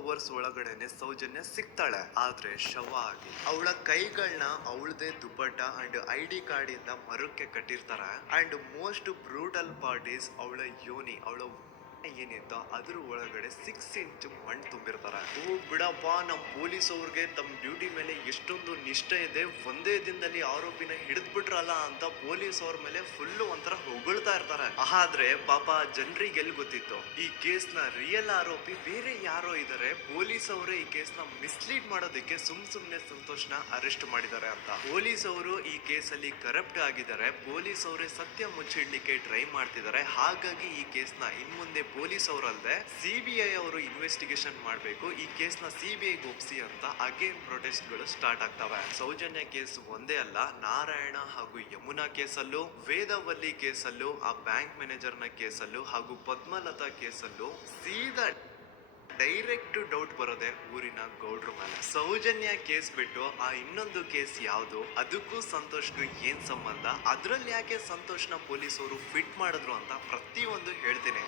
Hours ಒಳಗಡೆನೆ ಸೌಜನ್ಯ ಸಿಗ್ತಾಳೆ, ಆದ್ರೆ ಶವ ಆಗಿ. ಅವಳ ಕೈಗಳನ್ನ ಅವಳದೇ ದುಪ್ಪಟ್ಟ ಅಂಡ್ ID ಕಾರ್ಡ್ ಇಂದ ಮರಕ್ಕೆ ಕಟ್ಟಿರ್ತಾರೆ. And most brutal part is ಅವಳ ಯೋನಿ, ಅವಳ ಏನಿತ್ತು ಅದ್ರ ಒಳಗಡೆ 6 ಇಂಚ್ ಮಣ್ಣು ತುಂಬಿರ್ತಾರೆ. ಓ ಬಿಡಪ್ಪ, ನಮ್ ಪೊಲೀಸ್ ಅವ್ರಿಗೆ ತಮ್ಮ ಡ್ಯೂಟಿ ಮೇಲೆ ಎಷ್ಟೊಂದು ನಿಷ್ಠೆ ಇದೆ, ಒಂದೇ ದಿನದಲ್ಲಿ ಆರೋಪಿನ ಹಿಡಿದ್ಬಿಟ್ರಲ್ಲ ಅಂತ ಪೊಲೀಸ್ ಅವ್ರ ಮೇಲೆ ಫುಲ್ ಒಂಥರ ಹೊಗಳ್ತಾ ಇರ್ತಾರೆ. ಆದ್ರೆ ಪಾಪ ಜನರಿಗೆ ಎಲ್ಲಿ ಗೊತ್ತಿತ್ತು ಈ ಕೇಸ್ ನ ರಿಯಲ್ ಆರೋಪಿ ಬೇರೆ ಯಾರೋ ಇದಾರೆ, ಪೊಲೀಸ್ ಅವರೇ ಈ ಕೇಸ್ ನ ಮಿಸ್ಲೀಡ್ ಮಾಡೋದಕ್ಕೆ ಸುಮ್ನೆ ಸಂತೋಷ್ನ ಅರೆಸ್ಟ್ ಮಾಡಿದ್ದಾರೆ ಅಂತ. ಪೊಲೀಸ್ ಅವರು ಈ ಕೇಸಲ್ಲಿ ಕರಪ್ಟ್ ಆಗಿದ್ದಾರೆ, ಪೊಲೀಸ್ ಅವರೇ ಸತ್ಯ ಮುಚ್ಚಿಡ್ಲಿಕ್ಕೆ ಟ್ರೈ ಮಾಡ್ತಿದ್ದಾರೆ. ಹಾಗಾಗಿ ಈ ಕೇಸ್ ನ ಇನ್ಮುಂದೆ ಪೊಲೀಸ್ ಅವರಲ್ಲದೆ CBI ಅವರು ಇನ್ವೆಸ್ಟಿಗೇಷನ್ ಮಾಡಬೇಕು, ಈ ಕೇಸ್ ನ CBI ಒಪ್ಸಿ ಅಂತ ಅಗೇನ್ ಪ್ರೊಟೆಸ್ಟ್ ಗಳು ಸ್ಟಾರ್ಟ್ ಆಗ್ತವೆ. ಸೌಜನ್ಯ ಕೇಸ್ ಒಂದೇ ಅಲ್ಲ, ನಾರಾಯಣ ಹಾಗೂ ಯಮುನಾ ಕೇಸಲ್ಲೂ, ವೇದವಲ್ಲಿ ಕೇಸಲ್ಲೂ, ಆ ಬ್ಯಾಂಕ್ ಮ್ಯಾನೇಜರ್ ನ ಕೇಸಲ್ಲೂ ಹಾಗೂ ಪದ್ಮಲತಾ ಕೇಸಲ್ಲೂ ಸೀದಾ ಡೈರೆಕ್ಟ್ ಡೌಟ್ ಬರೋದೆ ಊರಿನ ಗೌಡ್ರ ಮೇಲೆ. ಸೌಜನ್ಯ ಕೇಸ್ ಬಿಟ್ಟು ಆ ಇನ್ನೊಂದು ಕೇಸ್ ಯಾವುದು, ಅದಕ್ಕೂ ಸಂತೋಷ್ಗೂ ಏನ್ ಸಂಬಂಧ, ಅದ್ರಲ್ಲಿ ಯಾಕೆ ಸಂತೋಷ್ನ ಪೊಲೀಸರು ಫಿಟ್ ಮಾಡಿದ್ರು ಅಂತ ಪ್ರತಿಯೊಂದು ಹೇಳ್ತೀನಿ.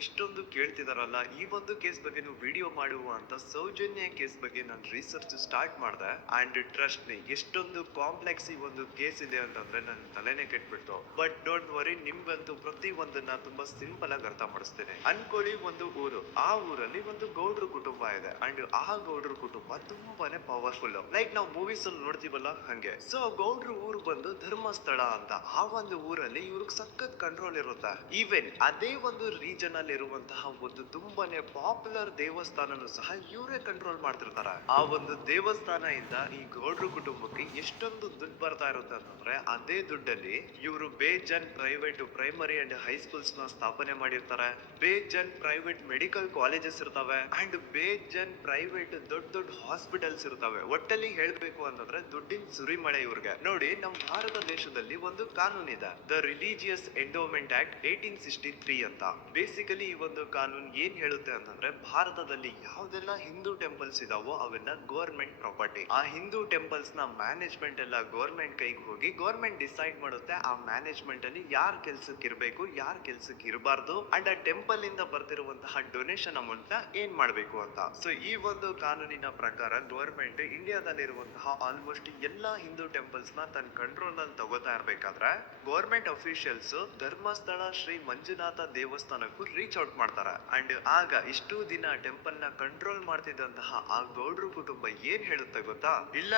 ಇಷ್ಟೊಂದು ಕೇಳ್ತಿದಾರಲ್ಲ, ಈ ಒಂದು ಕೇಸ್ ಬಗ್ಗೆ ವಿಡಿಯೋ ಮಾಡುವ ಅಂತ ಸೌಜನ್ಯ ಕೇಸ್ ಬಗ್ಗೆ ನಾನು ರಿಸರ್ಚ್ ಸ್ಟಾರ್ಟ್ ಮಾಡಿದೆ. ಅಂಡ್ ಟ್ರಸ್ಟ್ ಮೀ, ಎಷ್ಟೊಂದು ಕಾಂಪ್ಲೆಕ್ಸ್ ಈ ಒಂದು ಕೇಸ್ ಇದೆ ಅಂತಂದ್ರೆ ನನ್ನ ತಲೆನೇ ಕೆಟ್ಬಿಡ್ತು. ಬಟ್ ಡೋಂಟ್ ವರಿ, ನಿಮ್ಗಂತೂ ಪ್ರತಿ ಒಂದನ್ನ ತುಂಬಾ ಸಿಂಪಲ್ ಆಗಿ ಅರ್ಥ ಮಾಡಿಸ್ತೇನೆ. ಅನ್ಕೊಳ್ಳಿ, ಒಂದು ಊರು, ಆ ಊರಲ್ಲಿ ಒಂದು ಗೌಡ್ರ ಕುಟುಂಬ ಇದೆ. ಅಂಡ್ ಆ ಗೌಡ್ರ ಕುಟುಂಬ ತುಂಬಾನೇ ಪವರ್ಫುಲ್, ಲೈಕ್ ನಾವು ಮೂವೀಸ್ ಅಲ್ಲಿ ನೋಡ್ತೀವಲ್ಲ ಹಂಗೆ. ಸೊ ಗೌಡ್ರ ಊರು ಬಂದು ಧರ್ಮಸ್ಥಳ ಅಂತ. ಆ ಒಂದು ಊರಲ್ಲಿ ಇವ್ರಿಗೆ ಸಖತ್ ಕಂಟ್ರೋಲ್ ಇರುತ್ತೆ. ಈವನ್ ಅದೇ ಒಂದು ರೀಜನ್ ಅಲ್ಲಿ ಇರುವಂತಹ ಒಂದು ತುಂಬಾನೇ ಪಾಪ್ಯುಲರ್ ದೇವಸ್ಥಾನನು ಸಹ ಇವರೇ ಕಂಟ್ರೋಲ್ ಮಾಡ್ತಿರ್ತಾರೆ. ಆ ಒಂದು ದೇವಸ್ಥಾನ ಇಂದ ಈ ಗೌಡ್ರ ಕುಟುಂಬಕ್ಕೆ ಎಷ್ಟೊಂದು ದುಡ್ಡು ಬರ್ತಾ ಇರುತ್ತೆ ಅಂತಂದ್ರೆ, ಅದೇ ದುಡ್ಡಲ್ಲಿ ಇವರು ಬೇಜನ್ ಪ್ರೈವೇಟ್ ಪ್ರೈಮರಿ ಅಂಡ್ ಹೈಸ್ಕೂಲ್ಸ್ ನ ಸ್ಥಾಪನೆ ಮಾಡಿರ್ತಾರೆ, ಬೇಜನ್ ಪ್ರೈವೇಟ್ ಮೆಡಿಕಲ್ ಕಾಲೇಜಸ್ ಇರ್ತವೆ, ಅಂಡ್ ಬೇಜನ್ ಪ್ರೈವೇಟ್ ದೊಡ್ಡ ಹಾಸ್ಪಿಟಲ್ಸ್ ಇರ್ತವೆ. ಒಟ್ಟಲ್ಲಿ ಹೇಳ್ಬೇಕು ಅಂತಂದ್ರೆ ದುಡ್ಡಿನ ಸುರಿಮಳೆ ಇವ್ರಿಗೆ. ನೋಡಿ, ನಮ್ಮ ಭಾರತ ದೇಶದಲ್ಲಿ ಒಂದು ಕಾನೂನು ಇದೆ, ದ ರಿಲಿಜಿಯಸ್ ಎಂಡೋಮೆಂಟ್ ಆಕ್ಟ್ 1863 ಅಂತ. ಬೇಸಿಕಲಿ ಈ ಒಂದು ಕಾನೂನು ಏನ್ ಹೇಳುತ್ತೆ ಅಂತಂದ್ರೆ, ಭಾರತದಲ್ಲಿ ಯಾವ್ದೆಲ್ಲ ಹಿಂದೂ ಟೆಂಪಲ್ಸ್ ಇದಾವೋ ಅವೆಲ್ಲ ಗವರ್ಮೆಂಟ್ ಪ್ರಾಪರ್ಟಿ. ಆ ಹಿಂದೂ ಟೆಂಪಲ್ಸ್ ನ ಮ್ಯಾನೇಜ್ಮೆಂಟ್ ಎಲ್ಲ ಗವರ್ಮೆಂಟ್ ಕೈಗೆ ಹೋಗಿ ಗವರ್ಮೆಂಟ್ ಡಿಸೈಡ್ ಮಾಡುತ್ತೆ ಆ ಮ್ಯಾನೇಜ್ಮೆಂಟ್ ಅಲ್ಲಿ ಯಾರ್ ಕೆಲ್ಸಕ್ಕೆ ಇರ್ಬೇಕು, ಯಾರ್ ಕೆಲ್ಸಕ್ಕೆ ಇರಬಾರ್ದು, ಅಂಡ್ ಆ ಟೆಂಪಲ್ ಇಂದ ಬರ್ತಿರುವಂತಹ ಡೊನೇಷನ್ ಅಮೌಂಟ್ ನ ಏನ್ ಮಾಡ್ಬೇಕು ಅಂತ. ಸೊ ಈ ಒಂದು ಕಾನೂನಿನ ಪ್ರಕಾರ ಗವರ್ಮೆಂಟ್ ಇಂಡಿಯಾದಲ್ಲಿರುವಂತಹ ಆಲ್ಮೋಸ್ಟ್ ಎಲ್ಲಾ ಹಿಂದೂ ಟೆಂಪಲ್ಸ್ ನ ತನ್ನ ಕಂಟ್ರೋಲ್ ಅಲ್ಲಿ ತಗೋತಾ ಇರ್ಬೇಕಾದ್ರೆ, ಗವರ್ಮೆಂಟ್ ಅಫಿಷಿಯಲ್ಸ್ ಧರ್ಮಸ್ಥಳ ಶ್ರೀ ಮಂಜುನಾಥ ದೇವಸ್ಥಾನಕ್ಕೂ ರೀಚ್ ಔಟ್ ಮಾಡ್ತಾರೆ. ಅಂಡ್ ಆಗ ಇಷ್ಟು ದಿನ ಟೆಂಪಲ್ ನ ಕಂಟ್ರೋಲ್ ಮಾಡ್ತಿದ್ದಂತಹ ಆ ಗೌಡ್ರ ಕುಟುಂಬ ಏನ್ ಹೇಳುತ್ತೆ ಗೊತ್ತಾ, ಇಲ್ಲ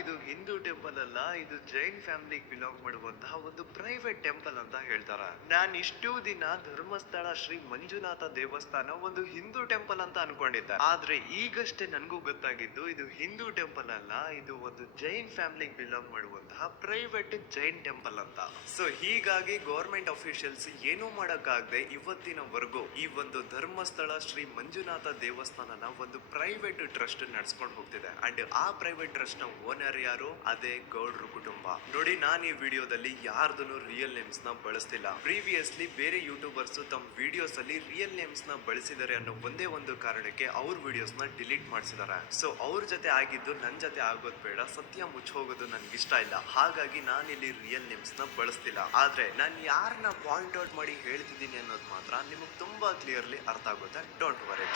ಇದು ಹಿಂದೂ ಟೆಂಪಲ್ ಅಲ್ಲ, ಇದು ಜೈನ್ ಫ್ಯಾಮಿಲಿಗೆ ಬಿಲಾಂಗ್ ಮಾಡುವಂತಹ ಒಂದು ಪ್ರೈವೇಟ್ ಟೆಂಪಲ್ ಅಂತ ಹೇಳ್ತಾರೆ. ನಾನ್ ಇಷ್ಟು ದಿನ ಧರ್ಮಸ್ಥಳ ಶ್ರೀ ಮಂಜುನಾಥ ದೇವಸ್ಥಾನ ಒಂದು ಹಿಂದೂ ಟೆಂಪಲ್ ಅಂತ ಅನ್ಕೊಂಡಿದ್ದೆ, ಆದ್ರೆ ಈಗಷ್ಟೇ ನನ್ಗೂ ಗೊತ್ತಾಗಿದ್ದು ಇದು ಹಿಂದೂ ಟೆಂಪಲ್ ಅಲ್ಲ, ಇದು ಒಂದು ಜೈನ್ ಫ್ಯಾಮಿಲಿಗೆ ಬಿಲಾಂಗ್ ಮಾಡುವಂತಹ ಪ್ರೈವೇಟ್ ಜೈನ್ ಟೆಂಪಲ್ ಅಂತ. ಸೊ ಹೀಗಾಗಿ ಗವರ್ಮೆಂಟ್ ಅಫಿಷಿಯಲ್ಸ್ ಏನೂ ಮಾಡಕ್ಕಾಗದೆ ಇವತ್ತಿನವರೆಗೂ ಈ ಒಂದು ಧರ್ಮಸ್ಥಳ ಶ್ರೀ ಮಂಜುನಾಥ ದೇವಸ್ಥಾನನ ಒಂದು ಪ್ರೈವೇಟ್ ಟ್ರಸ್ಟ್ ನಡ್ಸ್ಕೊಂಡು ಹೋಗ್ತಿದೆ. ಅಂಡ್ ಆ ಪ್ರೈವೇಟ್ ಟ್ರಸ್ಟ್ ನ ಓನರ್ ಯಾರು, ಅದೇ ಗೌಡ್ರ ಕುಟುಂಬ. ನೋಡಿ, ನಾನು ಈ ವಿಡಿಯೋದಲ್ಲಿ ಯಾರ್ದನ್ನು ರಿಯಲ್ ನೇಮ್ಸ್ ನ ಬಳಸ್ತಿಲ್ಲ. ಪ್ರೀವಿಯಸ್ಲಿ ಬೇರೆ ಯೂಟ್ಯೂಬರ್ಸ್ ತಮ್ಮ ವಿಡಿಯೋಸ್ ಅಲ್ಲಿ ರಿಯಲ್ ನೇಮ್ಸ್ ನ ಬಳಸಿದ್ದಾರೆ ಅನ್ನೋ ಒಂದೇ ಒಂದು ಕಾರಣಕ್ಕೆ ಅವ್ರ ವಿಡಿಯೋಸ್ ನ ಡಿಲೀಟ್ ಮಾಡಿಸಿದ್ದಾರೆ. ಸೊ ಅವ್ರ ಜೊತೆ ಆಗಿದ್ದು ನನ್ ಜೊತೆ ಆಗೋದ್ ಬೇಡ, ಸತ್ಯ ಮುಚ್ಚೋಗೋದು ನನ್ಗೆ ಇಷ್ಟ ಇಲ್ಲ. ಹಾಗಾಗಿ ನಾನು ಇಲ್ಲಿ ರಿಯಲ್ ನೇಮ್ಸ್ ನ ಬಳಸ್ತಿಲ್ಲ. ಆದ್ರೆ ನಾನು ಯಾರನ್ನ ಪಾಯಿಂಟ್ ಔಟ್ ಮಾಡಿ ಹೇಳ್ತಿದ್ದೀನಿ ಅನ್ನೋದು ಮಾತ್ರ ನಿಮಗೆ ತುಂಬಾ ಕ್ಲಿಯರ್ಲಿ ಅರ್ಥ ಆಗುತ್ತೆ. Don't worry.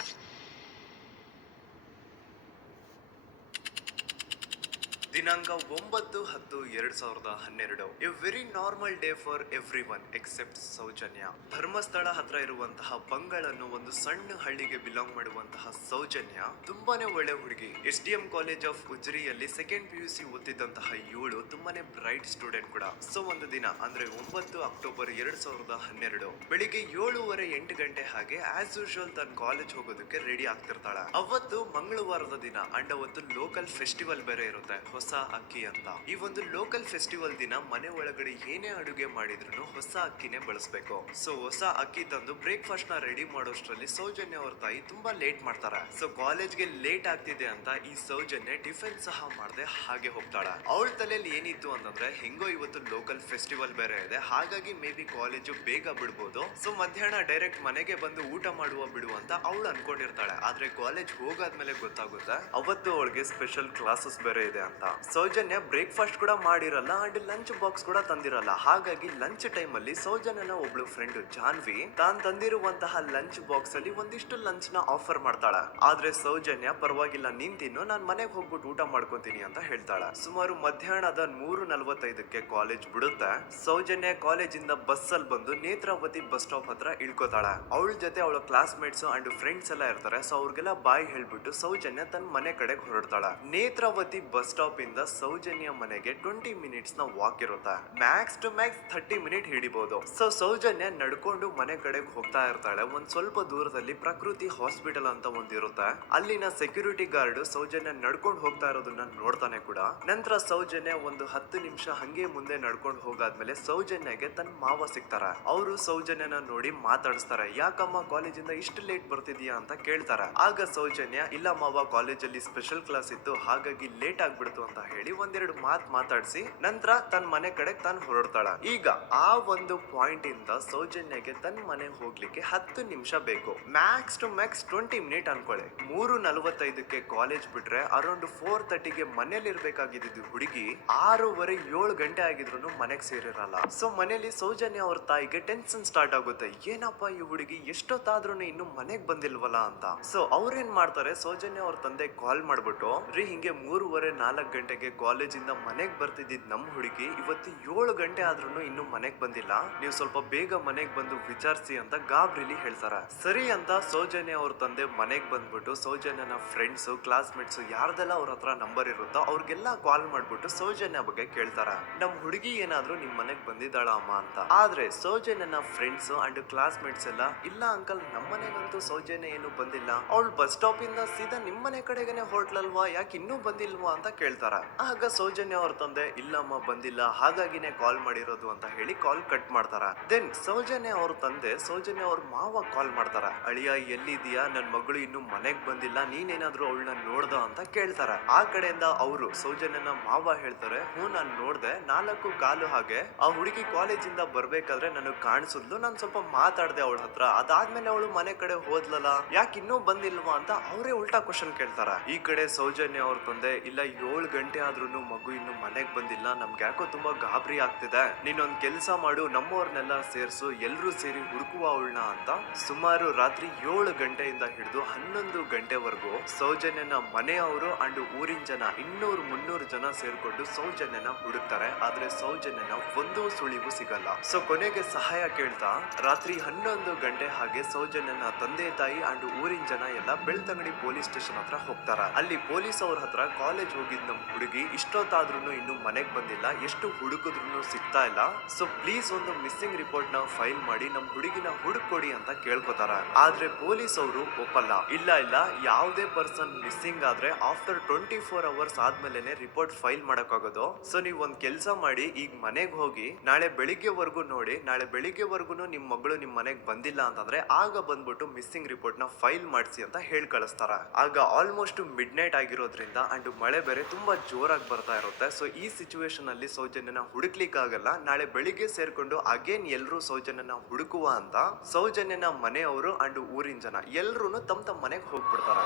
ದಿನಾಂಕ 9/10/2012. A very normal day for everyone except Soujanya. Dharmasthala ಹತ್ರ ಇರುವಂತಹ ಬಂಗಳ ಅನ್ನೋ ಒಂದು ಸಣ್ಣ ಹಳ್ಳಿಗೆ ಬಿಲಾಂಗ್ ಮಾಡುವಂತಹ ಸೌಜನ್ಯ ತುಂಬಾನೇ ಒಳ್ಳೆ ಹುಡುಗಿ. SDM ಕಾಲೇಜ್ ಆಫ್ ಉಜ್ರಿಯಲ್ಲಿ ಸೆಕೆಂಡ್ PUC ಓದ್ತಿದ್ದಂತಹ ಇವಳು ತುಂಬಾನೇ ಬ್ರೈಟ್ ಸ್ಟೂಡೆಂಟ್ ಕೂಡ. ಸೊ ಒಂದು ದಿನ ಅಂದ್ರೆ 9 ಅಕ್ಟೋಬರ್ 2012 ಬೆಳಿಗ್ಗೆ 7:30-8 ಗಂಟೆ ಹಾಗೆ ಆಸ್ ಯೂಶುವಲ್ ತನ್ನ ಕಾಲೇಜ್ ಹೋಗೋದಕ್ಕೆ ರೆಡಿ ಆಗ್ತಿರ್ತಾಳೆ. ಅವತ್ತು ಮಂಗಳವಾರದ ದಿನ ಅಂಡ್ ಅವತ್ತು ಲೋಕಲ್ ಫೆಸ್ಟಿವಲ್ ಬೇರೆ ಇರುತ್ತೆ, ಹೊಸ ಅಕ್ಕಿ ಅಂತ. ಈ ಒಂದು ಲೋಕಲ್ ಫೆಸ್ಟಿವಲ್ ದಿನ ಮನೆ ಒಳಗಡೆ ಏನೇ ಅಡುಗೆ ಮಾಡಿದ್ರು ಹೊಸ ಅಕ್ಕಿನೇ ಬಳಸಬೇಕು. ಸೊ ಹೊಸ ಅಕ್ಕಿ ತಂದು ಬ್ರೇಕ್ಫಾಸ್ಟ್ ನ ರೆಡಿ ಮಾಡೋಷ್ಟ್ರಲ್ಲಿ ಸೌಜನ್ಯ ಅವ್ರ ತಾಯಿ ತುಂಬಾ ಲೇಟ್ ಮಾಡ್ತಾರೆ. ಸೊ ಕಾಲೇಜ್ಗೆ ಲೇಟ್ ಆಗ್ತಿದೆ ಅಂತ ಈ ಸೌಜನ್ಯ ಟಿಫಿನ್ ಸಹ ಮಾಡದೆ ಹಾಗೆ ಹೋಗ್ತಾಳೆ. ಅವಳ ತಲೆಯಲ್ಲಿ ಏನಿತ್ತು ಅಂತಂದ್ರೆ, ಹೆಂಗೋ ಇವತ್ತು ಲೋಕಲ್ ಫೆಸ್ಟಿವಲ್ ಬೇರೆ ಇದೆ, ಹಾಗಾಗಿ ಮೇ ಬಿ ಕಾಲೇಜು ಬೇಗ ಬಿಡ್ಬೋದು, ಸೊ ಮಧ್ಯಾಹ್ನ ಡೈರೆಕ್ಟ್ ಮನೆಗೆ ಬಂದು ಊಟ ಮಾಡುವ ಬಿಡು ಅಂತ ಅವಳು ಅನ್ಕೊಂಡಿರ್ತಾಳೆ. ಆದ್ರೆ ಕಾಲೇಜ್ ಹೋಗಾದ್ಮೇಲೆ ಗೊತ್ತಾಗುತ್ತೆ ಅವತ್ತು ಅವಳಿಗೆ ಸ್ಪೆಷಲ್ ಕ್ಲಾಸಸ್ ಬೇರೆ ಇದೆ ಅಂತ. ಸೌಜನ್ಯ ಬ್ರೇಕ್ಫಾಸ್ಟ್ ಕೂಡ ಮಾಡಿರಲ್ಲ ಅಂಡ್ ಲಂಚ್ ಬಾಕ್ಸ್ ಕೂಡ ತಂದಿರಲ್ಲ. ಹಾಗಾಗಿ ಲಂಚ್ ಟೈಮ್ ಅಲ್ಲಿ ಸೌಜನ್ಯನ ಒಬ್ಳು ಫ್ರೆಂಡ್ ಜಾನ್ವಿ ತಾನ್ ತಂದಿರುವಂತಹ ಲಂಚ್ ಬಾಕ್ಸ್ ಅಲ್ಲಿ ಒಂದಿಷ್ಟು ಲಂಚ್ ನ ಆಫರ್ ಮಾಡ್ತಾಳ. ಆದ್ರೆ ಸೌಜನ್ಯ ಪರವಾಗಿಲ್ಲ ನೀನ್ ತಿನ್ನು, ನಾನ್ ಮನೆಗೆ ಹೋಗ್ಬಿಟ್ಟು ಊಟ ಮಾಡ್ಕೊಂತೀನಿ ಅಂತ ಹೇಳ್ತಾಳ. ಸುಮಾರು ಮಧ್ಯಾಹ್ನದ 3:45ಕ್ಕೆ ಕಾಲೇಜ್ ಬಿಡುತ್ತೆ. ಸೌಜನ್ಯ ಕಾಲೇಜ್ ಇಂದ ಬಸ್ ಅಲ್ಲಿ ಬಂದು ನೇತ್ರಾವತಿ ಬಸ್ ಸ್ಟಾಪ್ ಹತ್ರ ಇಳ್ಕೋತಾಳ. ಅವಳ ಜೊತೆ ಅವಳ ಕ್ಲಾಸ್ ಮೇಟ್ಸ್ ಅಂಡ್ ಫ್ರೆಂಡ್ಸ್ ಎಲ್ಲ ಇರ್ತಾರೆ. ಸೊ ಅವ್ರಿಗೆಲ್ಲ ಬಾಯ್ ಹೇಳ್ಬಿಟ್ಟು ಸೌಜನ್ಯ ತನ್ನ ಮನೆ ಕಡೆಗೆ ಹೊರಡ್ತಾಳ. ನೇತ್ರಾವತಿ ಬಸ್ ಸ್ಟಾಪ್ ಇಂದ ಸೌಜನ್ಯ ಮನೆಗೆ 20 ಮಿನಿಟ್ಸ್ ನ ವಾಕ್ ಇರುತ್ತೆ. ಮ್ಯಾಕ್ಸ್ ಟು ಮ್ಯಾಕ್ಸ್ 30 ಮಿನಿಟ್ ಹಿಡಿಬಹುದು. ಸೊ ಸೌಜನ್ಯ ನಡ್ಕೊಂಡು ಮನೆ ಕಡೆಗೆ ಹೋಗ್ತಾ ಇರ್ತಾಳೆ. ಒಂದ್ ಸ್ವಲ್ಪ ದೂರದಲ್ಲಿ ಪ್ರಕೃತಿ ಹಾಸ್ಪಿಟಲ್ ಅಂತ ಒಂದಿರುತ್ತೆ. ಅಲ್ಲಿನ ಸೆಕ್ಯೂರಿಟಿ ಗಾರ್ಡ್ ಸೌಜನ್ಯ ನಡ್ಕೊಂಡು ಹೋಗ್ತಾ ಇರೋದನ್ನ ನೋಡ್ತಾನೆ ಕೂಡ. ನಂತರ ಸೌಜನ್ಯ ಒಂದು 10 ನಿಮಿಷ ಹಂಗೆ ಮುಂದೆ ನಡ್ಕೊಂಡು ಹೋಗಾದ್ಮೇಲೆ ಸೌಜನ್ಯಗೆ ತನ್ನ ಮಾವ ಸಿಗ್ತಾರ. ಅವರು ಸೌಜನ್ಯನ ನೋಡಿ ಮಾತಾಡಿಸ್ತಾರೆ. ಯಾಕಮ್ಮ ಕಾಲೇಜಿಂದ ಇಷ್ಟು ಲೇಟ್ ಬರ್ತಿದ್ಯಾ ಅಂತ ಕೇಳ್ತಾರ. ಆಗ ಸೌಜನ್ಯ ಇಲ್ಲ ಮಾವ, ಕಾಲೇಜಲ್ಲಿ ಸ್ಪೆಷಲ್ ಕ್ಲಾಸ್ ಇತ್ತು ಹಾಗಾಗಿ ಲೇಟ್ ಆಗ್ಬಿಡ್ತು ಅಂತ ಹೇಳಿ ಒಂದೆರಡು ಮಾತಾಡಿಸಿ ನಂತರ ತನ್ನ ಮನೆ ಕಡೆ ತಾನು ಹೊರಡ್ತಾಳ. ಈಗ ಆ ಒಂದು ಪಾಯಿಂಟ್ ಇಂದ ಸೌಜನ್ಯಗೆ ತನ್ನ ಮನೆ ಹೋಗ್ಲಿಕ್ಕೆ 10 ನಿಮಿಷ ಬೇಕು. ಮ್ಯಾಕ್ಸ್ ಟು ಮ್ಯಾಕ್ಸ್ 20 ಮಿನಿಟ್ ಅನ್ಕೊಳ್ಳಿ. 3:45ಕ್ಕೆ ಕಾಲೇಜ್ ಬಿಟ್ರೆ ಅರೌಂಡ್ 4:30ಗೆ ಮನೇಲಿ ಇರ್ಬೇಕಾಗಿದ್ದು ಹುಡುಗಿ 6:30 7 ಗಂಟೆ ಆಗಿದ್ರು ಮನೆಗ್ ಸೇರಿರಲ್ಲ. ಸೊ ಮನೇಲಿ ಸೌಜನ್ಯ ಅವ್ರ ತಾಯಿಗೆ ಟೆನ್ಷನ್ ಸ್ಟಾರ್ಟ್ ಆಗುತ್ತೆ. ಏನಪ್ಪ ಈ ಹುಡುಗಿ ಎಷ್ಟೊತ್ತಾದ್ರೂ ಇನ್ನು ಮನೆಗ್ ಬಂದಿಲ್ವಲ್ಲ ಅಂತ. ಸೊ ಅವ್ರೇನ್ ಮಾಡ್ತಾರೆ, ಸೌಜನ್ಯ ಅವ್ರ ತಂದೆ ಕಾಲ್ ಮಾಡ್ಬಿಟ್ಟು ರೀ ಹಿಂಗೆ 3:30 4 ಗಂಟೆಗೆ ಕಾಲೇಜಿಂದ ಮನೆಗ್ ಬರ್ತಿದ್ದಿದ್ ನಮ್ ಹುಡುಗಿ ಇವತ್ತು 7 ಗಂಟೆ ಆದ್ರೂ ಇನ್ನು ಮನೆಗ್ ಬಂದಿಲ್ಲ, ನೀವು ಸ್ವಲ್ಪ ಬೇಗ ಮನೆಗ್ ಬಂದು ವಿಚಾರಿಸಿ ಅಂತ ಗಾಬ್ರಿಲಿ ಹೇಳ್ತಾರ. ಸರಿ ಅಂತ ಸೌಜನ್ಯ ಅವ್ರ ತಂದೆ ಮನೆಗ್ ಬಂದ್ಬಿಟ್ಟು ಸೌಜನ್ಯನ ಫ್ರೆಂಡ್ಸ್ ಕ್ಲಾಸ್ ಮೇಟ್ಸ್ ಯಾರ್ದೆಲ್ಲ ಅವ್ರ ಹತ್ರ ನಂಬರ್ ಇರುತ್ತೋ ಅವ್ರಿಗೆಲ್ಲ ಕಾಲ್ ಮಾಡ್ಬಿಟ್ಟು ಸೌಜನ್ಯ ಬಗ್ಗೆ ಕೇಳ್ತಾರ. ನಮ್ ಹುಡುಗಿ ಏನಾದ್ರೂ ನಿಮ್ ಮನೆಗ್ ಬಂದಿದ್ದಾಳ ಅಮ್ಮ ಅಂತ. ಆದ್ರೆ ಸೌಜನ್ಯನ ಫ್ರೆಂಡ್ಸ್ ಅಂಡ್ ಕ್ಲಾಸ್ ಮೇಟ್ಸ್ ಎಲ್ಲ ಇಲ್ಲ ಅಂಕಲ್ ನಮ್ ಮನೆಗಂತೂ ಸೌಜನ್ಯ ಏನು ಬಂದಿಲ್ಲ, ಅವಳು ಬಸ್ ಸ್ಟಾಪ್ ಇಂದ ಸೀದಾ ನಿಮ್ ಮನೆ ಕಡೆಗೇನೆ ಹೊರಟ್ಲಲ್ವಾ, ಯಾಕೆ ಇನ್ನೂ ಬಂದಿಲ್ವಾ ಅಂತ ಕೇಳ್ತಾರ. ಆಗ ಸೌಜನ್ಯ ಅವ್ರ ತಂದೆ ಇಲ್ಲಮ್ಮ ಬಂದಿಲ್ಲ ಹಾಗಾಗಿನೇ ಕಾಲ್ ಮಾಡಿರೋದು ಅಂತ ಹೇಳಿ ಕಾಲ್ ಕಟ್ ಮಾಡ್ತಾರ. ದೆನ್ ಸೌಜನ್ಯ ಅವ್ರ ತಂದೆ ಸೌಜನ್ಯ ಅವ್ರ ಮಾವ ಕಾಲ್ ಮಾಡ್ತಾರ. ಅಳಿಯ ಎಲ್ಲಿದೀಯಾ, ನನ್ ಮಗಳು ಇನ್ನು ಮನೆಗ್ ಬಂದಿಲ್ಲ, ನೀನೇನಾದ್ರೂ ಅವಳನ್ನ ನೋಡ್ದ ಅಂತ ಕೇಳ್ತಾರ. ಆ ಕಡೆಯಿಂದ ಅವರು ಸೌಜನ್ಯನ ಮಾವ ಹೇಳ್ತಾರೆ, ನಾನ್ ನೋಡ್ದೆ 4:15 ಹಾಗೆ ಆ ಹುಡುಗಿ ಕಾಲೇಜಿಂದ ಬರ್ಬೇಕಾದ್ರೆ ನನಗ್ ಕಾಣಿಸಿದ್ಲು, ನಾನ್ ಸ್ವಲ್ಪ ಮಾತಾಡ್ದೆ ಅವಳ ಹತ್ರ, ಅದಾದ್ಮೇಲೆ ಅವಳು ಮನೆ ಕಡೆ ಹೋದ್ಲಲ್ಲ, ಯಾಕೆ ಇನ್ನೂ ಬಂದಿಲ್ವಾ ಅಂತ ಅವರೇ ಉಲ್ಟಾ ಕ್ವಶನ್ ಕೇಳ್ತಾರ. ಈ ಕಡೆ ಸೌಜನ್ಯ ಅವ್ರ ತಂದೆ ಇಲ್ಲ 7 ಗಂಟೆ ಆದ್ರೂ ಮಗು ಇನ್ನು ಮನೆಗ್ ಬಂದಿಲ್ಲ, ನಮ್ಗೆ ಯಾಕೋ ತುಂಬಾ ಗಾಬರಿ ಆಗ್ತಿದೆ, ನೀನೊಂದ್ ಕೆಲ್ಸ ಮಾಡು ನಮ್ಮವ್ರನ್ನೆಲ್ಲ ಸೇರ್ಸು ಎಲ್ರೂ ಸೇರಿ ಹುಡುಕುವ ಅವಳನ್ನ ಅಂತ ಸುಮಾರು ರಾತ್ರಿ 7 ಗಂಟೆಯಿಂದ ಹಿಡಿದು 11 ಗಂಟೆವರೆಗೂ ಸೌಜನ್ಯನ ಮನೆಯವರು ಅಂಡ್ ಊರಿನ ಜನ 200-300 ಜನ ಸೇರ್ಕೊಂಡು ಸೌಜನ್ಯನ ಹುಡುಕ್ತಾರೆ. ಆದ್ರೆ ಸೌಜನ್ಯನ ಒಂದು ಸುಳಿವು ಸಿಗಲ್ಲ. ಸೊ ಕೊನೆಗೆ ಸಹಾಯ ಕೇಳ್ತಾ ರಾತ್ರಿ 11 ಗಂಟೆ ಹಾಗೆ ಸೌಜನ್ಯನ ತಂದೆ ತಾಯಿ ಅಂಡ್ ಊರಿನ ಜನ ಎಲ್ಲ ಬೆಳ್ತಂಗಡಿ ಪೊಲೀಸ್ ಸ್ಟೇಷನ್ ಹತ್ರ ಹೋಗ್ತಾರ. ಅಲ್ಲಿ ಪೊಲೀಸ್ ಅವ್ರ ಹತ್ರ ಕಾಲೇಜ್ ಹೋಗಿದ್ ನಮ್ ಹುಡುಗಿ ಇಷ್ಟೊತ್ತಾದ್ರೂ ಇನ್ನು ಮನೆಗ್ ಬಂದಿಲ್ಲ, ಎಷ್ಟು ಹುಡುಕಿದ್ರು ಸಿಗ್ತಾ ಇಲ್ಲ, ಸೊ ಪ್ಲೀಸ್ ಒಂದು ಮಿಸ್ಸಿಂಗ್ ರಿಪೋರ್ಟ್ ನ ಫೈಲ್ ಮಾಡಿ ನಮ್ ಹುಡುಗಿನ ಹುಡುಕೊಡಿ ಅಂತ ಕೇಳ್ಕೊತಾರ. ಆದ್ರೆ ಪೊಲೀಸ್ ಅವರು ಒಪ್ಪಲ್ಲ. ಇಲ್ಲ ಯಾವುದೇ ಪರ್ಸನ್ ಮಿಸ್ಸಿಂಗ್ ಆದ್ರೆ ಆಫ್ಟರ್ 24 ಅವರ್ಸ್ ಆದ್ಮೇಲೆನೆ ರಿಪೋರ್ಟ್ ಫೈಲ್ ಮಾಡಕ್ಕಾಗೋದು. ಸೊ ನೀವ್ ಒಂದ್ ಕೆಲ್ಸ ಮಾಡಿ, ಈಗ ಮನೆಗ್ ಹೋಗಿ ನಾಳೆ ಬೆಳಿಗ್ಗೆವರೆಗೂ ನೋಡಿ, ನಾಳೆ ಬೆಳಿಗ್ಗೆವರೆಗೂ ನಿಮ್ ಮಗಳು ನಿಮ್ ಮನೆಗ್ ಬಂದಿಲ್ಲ ಅಂತಂದ್ರೆ ಆಗ ಬಂದ್ಬಿಟ್ಟು ಮಿಸ್ಸಿಂಗ್ ರಿಪೋರ್ಟ್ ನ ಫೈಲ್ ಮಾಡಿಸಿ ಅಂತ ಹೇಳಿ ಕಳಿಸ್ತಾರ. ಆಗ ಆಲ್ಮೋಸ್ಟ್ ಮಿಡ್ ನೈಟ್ ಆಗಿರೋದ್ರಿಂದ ಅಂಡ್ ಮಳೆ ಬೇರೆ ತುಂಬಾ ಜೋರಾಗಿ ಬರ್ತಾ ಇರುತ್ತೆ. ಸೊ ಈ ಸಿಚುವೇಶನ್ ಅಲ್ಲಿ ಸೌಜನ್ಯನ ಹುಡುಕ್ಲಿಕ್ಕೆ ಆಗಲ್ಲ. ನಾಳೆ ಬೆಳಿಗ್ಗೆ ಸೇರ್ಕೊಂಡು ಅಗೇನ್ ಎಲ್ರು ಸೌಜನ್ಯನ ಹುಡುಕುವ ಅಂತ ಸೌಜನ್ಯನ ಮನೆಯವರು ಅಂಡ್ ಊರಿನ ಜನ ಎಲ್ರು ತಮ್ಮ ಮನೆಗೆ ಹೋಗ್ಬಿಡ್ತಾರ.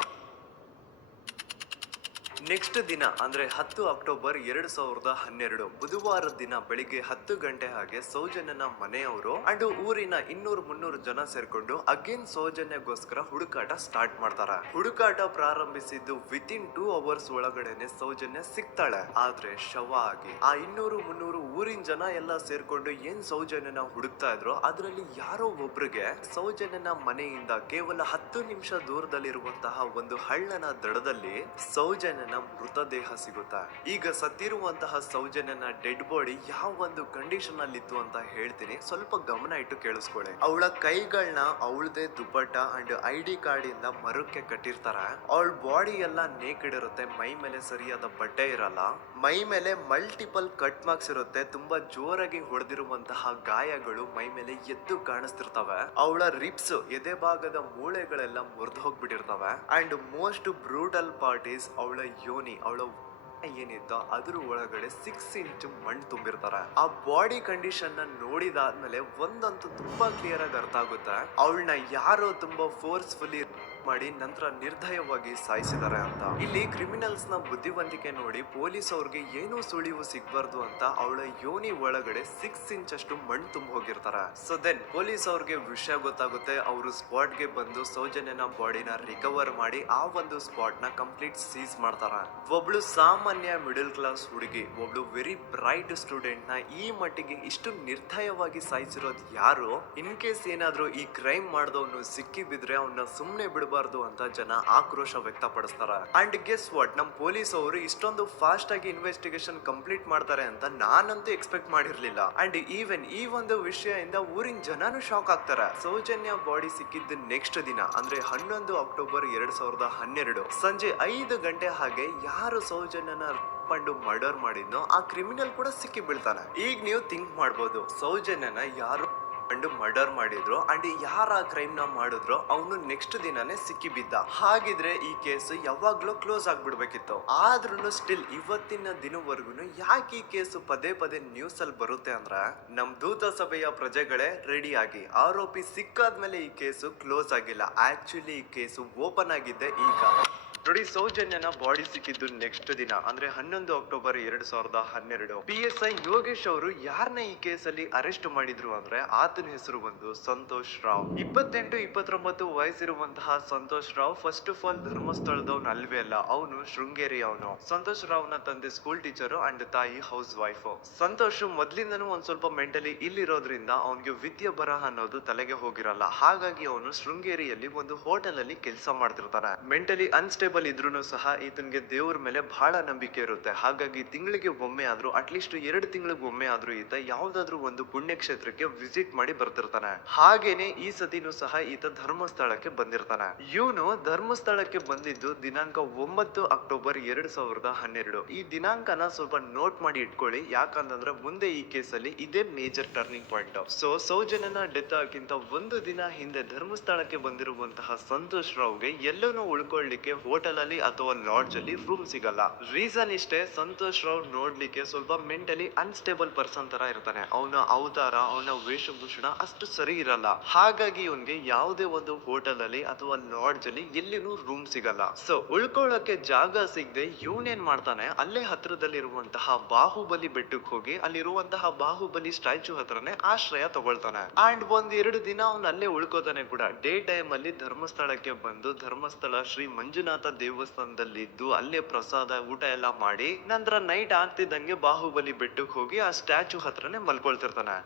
ನೆಕ್ಸ್ಟ್ ದಿನ ಅಂದ್ರೆ 10 ಅಕ್ಟೋಬರ್ 2012 ಬುಧವಾರದ ದಿನ ಬೆಳಿಗ್ಗೆ 10 ಗಂಟೆ ಹಾಗೆ ಸೌಜನ್ಯನ ಮನೆಯವರು ಅಂಡ್ ಊರಿನ 200-300 ಜನ ಸೇರ್ಕೊಂಡು ಅಗೇನ್ ಸೌಜನ್ಯಗೋಸ್ಕರ ಹುಡುಕಾಟ ಸ್ಟಾರ್ಟ್ ಮಾಡ್ತಾರ. ಹುಡುಕಾಟ ಪ್ರಾರಂಭಿಸಿದ್ದು ವಿತಿನ್ 2 ಅವರ್ಸ್ ಒಳಗಡೆನೆ ಸೌಜನ್ಯ ಸಿಗ್ತಾಳೆ. ಆದ್ರೆ ಶವ ಆಗಿ. ಆ 200-300 ಊರಿನ ಜನ ಎಲ್ಲ ಸೇರ್ಕೊಂಡು ಏನ್ ಸೌಜನ್ಯನ ಹುಡುಕ್ತಾ ಇದ್ರು ಅದ್ರಲ್ಲಿ ಯಾರೋ ಒಬ್ರಿಗೆ ಸೌಜನ್ಯನ ಮನೆಯಿಂದ ಕೇವಲ 10 ನಿಮಿಷ ದೂರದಲ್ಲಿರುವಂತಹ ಒಂದು ಹಳ್ಳನ ದಡದಲ್ಲಿ ಸೌಜನ್ಯನ ಮೃತದೇಹ ಸಿಗುತ್ತಾ. ಈಗ ಸತ್ತಿರುವಂತಹ ಸೌಜನ್ಯನ ಡೆಡ್ ಬಾಡಿ ಯಾವ ಒಂದು ಕಂಡೀಷನ್ ಅಲ್ಲಿ ಇತ್ತು ಅಂತ ಹೇಳ್ತೀನಿ, ಸ್ವಲ್ಪ ಗಮನ ಇಟ್ಟು ಕೇಳಿಸ್ಕೊಳ್ಳಿ. ಅವಳ ಕೈಗಳನ್ನ ಅವಳದೇ ದುಪ್ಪಟ್ಟ ಅಂಡ್ ID ಕಾರ್ಡ್ ಇಂದ ಮರಕ್ಕೆ ಕಟ್ಟಿರ್ತಾರ. ಅವಳ ಬಾಡಿ ಎಲ್ಲ ನೇಕೆಡ್ ಇರುತ್ತೆ, ಮೈ ಮೇಲೆ ಸರಿಯಾದ ಬಟ್ಟೆ ಇರಲ್ಲ, ಮೈ ಮೇಲೆ ಮಲ್ಟಿಪಲ್ ಕಟ್ ಮಾರ್ಕ್ಸ್ ಇರುತ್ತೆ, ತುಂಬಾ ಜೋರಾಗಿ ಹೊಡೆದಿರುವಂತಹ ಗಾಯಗಳು ಮೈ ಮೇಲೆ ಎದ್ದು ಕಾಣಿಸ್ತಿರ್ತವೆ. ಅವಳ ರಿಪ್ಸ್ ಎದೆ ಭಾಗದ ಮೂಳೆಗಳೆಲ್ಲ ಮುರಿದು ಹೋಗ್ಬಿಟ್ಟಿರ್ತವೆ and most brutal part is ಅವಳ ಯೋನಿ, ಅವಳ ಏನಿತ್ತು ಅದ್ರ ಒಳಗಡೆ 6 ಇಂಚ್ ಮಣ್ಣು ತುಂಬಿರ್ತಾರೆ. ಆ ಬಾಡಿ ಕಂಡೀಷನ್ ನ ನೋಡಿದಾದ್ಮೇಲೆ ಒಂದಂತೂ ತುಂಬಾ ಕ್ಲಿಯರ್ ಆಗಿ ಅರ್ಥ ಆಗುತ್ತೆ, ಅವಳನ್ನ ಯಾರೋ ತುಂಬಾ ಫೋರ್ಸ್ಫುಲಿ ಮಾಡಿ ನಂತರ ನಿರ್ದಯವಾಗಿ ಸಾಯಿಸಿದ್ದಾರೆ ಅಂತ. ಇಲ್ಲಿ ಕ್ರಿಮಿನಲ್ಸ್ ನ ಬುದ್ಧಿವಂತಿಕೆ ನೋಡಿ ಪೊಲೀಸ್ ಅವ್ರಿಗೆ ಏನೂ ಸುಳಿವು ಸಿಗ್ಬಾರ್ದು ಅಂತ ಅವಳ ಯೋನಿ ಒಳಗಡೆ 6 ಇಂಚ್ ಅಷ್ಟು ಮಣ್ಣು ತುಂಬ ಹೋಗಿರ್ತಾರೆ. ಸೊ ದೆನ್ ಪೊಲೀಸ್ ಅವ್ರಿಗೆ ವಿಷಯ ಗೊತ್ತಾಗುತ್ತೆ. ಅವರು ಸ್ಪಾಟ್ ಗೆ ಬಂದು ಸೌಜನ್ಯನ ಬಾಡಿನ ರಿಕವರ್ ಮಾಡಿ ಆ ಒಂದು ಸ್ಪಾಟ್ ನ ಕಂಪ್ಲೀಟ್ ಸೀಸ್ ಮಾಡ್ತಾರ. ಒಬ್ಳು ಸಾಮಾನ್ಯ ಮಿಡಲ್ ಕ್ಲಾಸ್ ಹುಡುಗಿ, ಒಬ್ಳು ವೆರಿ ಬ್ರೈಟ್ ಸ್ಟೂಡೆಂಟ್ ನ ಈ ಮಟ್ಟಿಗೆ ಇಷ್ಟು ನಿರ್ದಯವಾಗಿ ಸಾಯಿಸಿರೋದು ಯಾರು? ಇನ್ ಕೇಸ್ ಏನಾದ್ರೂ ಈ ಕ್ರೈಮ್ ಮಾಡಿದವನು ಸಿಕ್ಕಿ ಬಿದ್ರೆ ಅವನ್ನ ಸುಮ್ನೆ ಬಿಡಬಾರ್ದು ಅಂತ ಜನ ಆಕ್ರೋಶ ವ್ಯಕ್ತಪಡಿಸ್ತಾರ. ಅಂಡ್ ಗೆಸ್ ವಾಟ್, ನಮ್ ಪೊಲೀಸ್ ಅವರು ಇಷ್ಟೊಂದು ಫಾಸ್ಟ್ ಆಗಿ ಇನ್ವೆಸ್ಟಿಗೇಷನ್ ಕಂಪ್ಲೀಟ್ ಮಾಡ್ತಾರೆ ಅಂತ ನಾನಂತೂ ಎಕ್ಸ್ಪೆಕ್ಟ್ ಮಾಡಿರ್ಲಿಲ್ಲ. ಅಂಡ್ ಈವನ್ ಈ ಒಂದು ವಿಷಯದಿಂದ ಊರಿನ ಜನನು ಶಾಕ್ ಆಗ್ತಾರೆ. ಸೌಜನ್ಯ ಬಾಡಿ ಸಿಕ್ಕಿದ್ದ ನೆಕ್ಸ್ಟ್ ದಿನ ಅಂದ್ರೆ 11 ಅಕ್ಟೋಬರ್ 2012 ಸಂಜೆ 5 ಗಂಟೆ ಹಾಗೆ ಯಾರು ಸೌಜನ್ಯನ ಪಂಡು ಮರ್ಡರ್ ಮಾಡಿದ್ನೋ ಆ ಕ್ರಿಮಿನಲ್ ಕೂಡ ಸಿಕ್ಕಿ ಬೀಳ್ತಾನೆ. ಈಗ ನೀವು ಥಿಂಕ್ ಮಾಡ್ಬೋದು, ಸೌಜನ್ಯನ ಯಾರು ಮರ್ಡರ್ ಮಾಡಿದ್ರು ಅಂಡ್ ಯಾರ ಕ್ರೈಮ್ ನ ಮಾಡಿದ್ರು ಅವನು ನೆಕ್ಸ್ಟ್ ದಿನಾನೇ ಸಿಕ್ಕಿ ಬಿದ್ದ. ಹಾಗಿದ್ರೆ ಈ ಕೇಸ್ ಯಾವಾಗ್ಲೂ ಕ್ಲೋಸ್ ಆಗ್ಬಿಡ್ಬೇಕಿತ್ತು. ಆದ್ರೂ ಸ್ಟಿಲ್ ಇವತ್ತಿನ ದಿನವರೆಗೂ ಯಾಕೆ ಈ ಕೇಸ್ ಪದೇ ಪದೇ ನ್ಯೂಸ್ ಅಲ್ಲಿ ಬರುತ್ತೆ ಅಂದ್ರೆ, ನಮ್ ದೂತ ಸಭೆಯ ಪ್ರಜೆಗಳೇ ರೆಡಿ ಆಗಿ, ಆರೋಪಿ ಸಿಕ್ಕಾದ್ಮೇಲೆ ಈ ಕೇಸು ಕ್ಲೋಸ್ ಆಗಿಲ್ಲ. ಆಕ್ಚುಲಿ ಈ ಕೇಸು ಓಪನ್ ಆಗಿದ್ದೆ ಈಗ. ನೋಡಿ, ಸೌಜನ್ಯನ ಬಾಡಿ ಸಿಕ್ಕಿದ್ದು ನೆಕ್ಸ್ಟ್ ದಿನ ಅಂದ್ರೆ 11 ಅಕ್ಟೋಬರ್ 2012. PSI ಯೋಗೇಶ್ ಅವರು ಯಾರನ್ನ ಈ ಕೇಸಲ್ಲಿ ಅರೆಸ್ಟ್ ಮಾಡಿದ್ರು ಅಂದ್ರೆ ಆತನ ಹೆಸರು ಬಂದು ಸಂತೋಷ್ ರಾವ್. 28-29 ವಯಸ್ಸಿರುವಂತಹ Santosh Rao first of all ಧರ್ಮಸ್ಥಳದವನು ಅಲ್ವೇ ಅಲ್ಲ, ಅವನು ಶೃಂಗೇರಿ ಅವನು. ಸಂತೋಷ್ ರಾವ್ ನ ತಂದೆ ಸ್ಕೂಲ್ ಟೀಚರ್ ಅಂಡ್ ತಾಯಿ ಹೌಸ್ ವೈಫ್. ಸಂತೋಷ್ ಮೊದ್ಲಿಂದನೂ ಒಂದ್ ಸ್ವಲ್ಪ ಮೆಂಟಲಿ ಇಲ್ಲಿರೋದ್ರಿಂದ ಅವನಿಗೆ ವಿದ್ಯೆ ಬರಹ ಅನ್ನೋದು ತಲೆಗೆ ಹೋಗಿರಲ್ಲ. ಹಾಗಾಗಿ ಅವನು ಶೃಂಗೇರಿಯಲ್ಲಿ ಒಂದು ಹೋಟೆಲ್ ಅಲ್ಲಿ ಕೆಲಸ ಮಾಡ್ತಿರ್ತಾನೆ. ಮೆಂಟಲಿ ಅನ್ಸ್ಟೇಬಲ್ ಇದ್ರೂ ಸಹ ಈತನ್ಗೆ ದೇವ್ರ ಮೇಲೆ ಬಹಳ ನಂಬಿಕೆ ಇರುತ್ತೆ. ಹಾಗಾಗಿ ತಿಂಗಳಿಗೆ ಒಮ್ಮೆ ಆದ್ರೂ, ಅಟ್ಲೀಸ್ಟ್ 2 ತಿಂಗಳಿಗೆ ಒಮ್ಮೆ ಆದ್ರೂ ಈತ ಯಾವ್ದಾದ್ರು ಒಂದು ಪುಣ್ಯ ಕ್ಷೇತ್ರಕ್ಕೆ ವಿಸಿಟ್ ಮಾಡಿ ಬರ್ತಿರ್ತಾನೆ. ಹಾಗೇನೆ ಈ ಸತಿನೂ ಸಹ ಈತ ಧರ್ಮಸ್ಥಳಕ್ಕೆ ಬಂದಿರ್ತಾನೆ. ಇವನು ಧರ್ಮಸ್ಥಳಕ್ಕೆ ಬಂದಿದ್ದು ದಿನಾಂಕ 9 ಅಕ್ಟೋಬರ್ 2012. ಈ ದಿನಾಂಕನ ಸ್ವಲ್ಪ ನೋಟ್ ಮಾಡಿ ಇಟ್ಕೊಳ್ಳಿ, ಯಾಕಂತಂದ್ರೆ ಮುಂದೆ ಈ ಕೇಸಲ್ಲಿ ಇದೇ ಮೇಜರ್ ಟರ್ನಿಂಗ್ ಪಾಯಿಂಟ್. ಸೊ ಸೌಜನ್ಯನ ಡೆತ್ ಆಗಿಂತ ಒಂದು ದಿನ ಹಿಂದೆ ಧರ್ಮಸ್ಥಳಕ್ಕೆ ಬಂದಿರುವಂತಹ ಸಂತೋಷ್ ರಾವ್ಗೆ ಎಲ್ಲನೂ ಉಳ್ಕೊಳ್ಳಿಕ್ಕೆ ಹೋಟೆಲ್ ಅಲ್ಲಿ ಅಥವಾ ಲಾಡ್ಜ್ ಅಲ್ಲಿ ರೂಮ್ ಸಿಗಲ್ಲ. ರೀಸನ್ ಇಷ್ಟೇ, ಸಂತೋಷ್ ರಾವ್ ನೋಡ್ಲಿಕ್ಕೆ ಸ್ವಲ್ಪ ಮೆಂಟಲಿ ಅನ್ಸ್ಟೇಬಲ್ ಪರ್ಸನ್ ತರ ಇರ್ತಾನೆ. ಅವನ ಅವತಾರ, ಅವನ ವೇಷಭೂಷಣ ಅಷ್ಟು ಸರಿ ಇರಲ್ಲ. ಹಾಗಾಗಿ ಇವನ್ಗೆ ಯಾವುದೇ ಒಂದು ಹೋಟೆಲ್ ಅಲ್ಲಿ ಅಥವಾ ಲಾಡ್ಜ್ ಅಲ್ಲಿ ಎಲ್ಲಿನೂ ರೂಮ್ ಸಿಗಲ್ಲ. ಸೊ ಉಳ್ಕೊಳ್ಳೋಕೆ ಜಾಗ ಸಿಗದೆ ಇವನೇನ್ ಮಾಡ್ತಾನೆ, ಅಲ್ಲೇ ಹತ್ರದಲ್ಲಿರುವಂತಹ ಬಾಹುಬಲಿ ಬೆಟ್ಟಕ್ಕೆ ಹೋಗಿ ಅಲ್ಲಿರುವಂತಹ ಬಾಹುಬಲಿ ಸ್ಟ್ಯಾಚು ಹತ್ರನೇ ಆಶ್ರಯ ತಗೊಳ್ತಾನೆ. ಅಂಡ್ 1-2 ದಿನ ಅವನು ಅಲ್ಲೇ ಉಳ್ಕೋತಾನೆ ಕೂಡ. ಡೇ ಟೈಮ್ ಅಲ್ಲಿ ಧರ್ಮಸ್ಥಳಕ್ಕೆ ಬಂದು ಧರ್ಮಸ್ಥಳ ಶ್ರೀ ಮಂಜುನಾಥ ದೇವಸ್ಥಾನದಲ್ಲಿದ್ದು ಅಲ್ಲೇ ಪ್ರಸಾದ ಊಟ ಎಲ್ಲ ಮಾಡಿ ನಂತರ ನೈಟ್ ಆಗ್ತಿದ್ದಂಗೆ ಬಾಹುಬಲಿ ಬೆಟ್ಟಕ್ಕೆ ಹೋಗಿ ಆ ಸ್ಟ್ಯಾಚು ಹತ್ರನೇ ಮಲ್ಕೊಳ್ತಿರ್ತಾನೆ.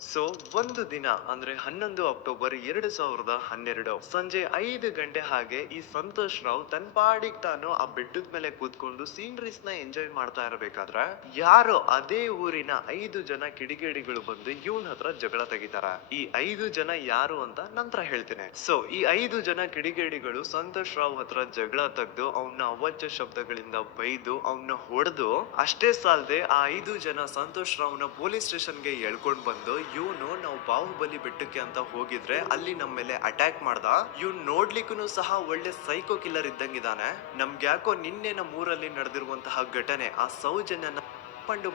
ಸೊ ಒಂದು ದಿನ ಅಂದ್ರೆ 11 ಅಕ್ಟೋಬರ್ 2012 ಸಂಜೆ 5 ಗಂಟೆ ಹಾಗೆ ಈ ಸಂತೋಷ್ ರಾವ್ ತನ್ನ ಪಾಡಿಗೆ ತಾನು ಆ ಬೆಟ್ಟದ ಮೇಲೆ ಕೂತ್ಕೊಂಡು ಸೀನರೀಸ್ ನ ಎಂಜಾಯ್ ಮಾಡ್ತಾ ಇರಬೇಕಾದ್ರೆ ಯಾರೋ ಅದೇ ಊರಿನ 5 ಜನ ಕಿಡಿಗೇಡಿಗಳು ಬಂದು ಇವನ್ ಹತ್ರ ಜಗಳ ತೆಗಿತಾರ. ಈ 5 ಜನ ಯಾರು ಅಂತ ನಂತರ ಹೇಳ್ತೇನೆ. ಸೊ ಈ 5 ಜನ ಕಿಡಿಗೇಡಿಗಳು ಸಂತೋಷ್ ರಾವ್ ಹತ್ರ ಜಗಳ ತೆಗೆದು ಅವನ ಅವಾಚ್ಯ ಶಬ್ದಗಳಿಂದ ಬೈದು ಅವನ್ನ ಹೊಡೆದು, ಅಷ್ಟೇ ಸಾಲದೆ ಆ 5 ಜನ ಸಂತೋಷ್ ರಾವ್ನ ಪೊಲೀಸ್ ಸ್ಟೇಷನ್ಗೆ ಎಳ್ಕೊಂಡ್ ಬಂದು ಇವನು ನಾವು ಬಾಹುಬಲಿ ಬೆಟ್ಟಕ್ಕೆ ಅಂತ ಹೋಗಿದ್ರೆ ಅಲ್ಲಿ ನಮ್ಮ ಮೇಲೆ ಅಟ್ಯಾಕ್ ಮಾಡ್ದ, ಇವ್ನು ನೋಡ್ಲಿಕ್ಕೂ ಸಹ ಒಳ್ಳೆ ಸೈಕೋ ಕಿಲ್ಲರ್ ಇದ್ದಂಗಿದಾನೆ, ನಮ್ಗೆ ಯಾಕೋ ನಿನ್ನೆ ನಮ್ಮೂರಲ್ಲಿ ನಡೆದಿರುವಂತಹ ಘಟನೆ ಆ ಸೌಜನ್ಯನ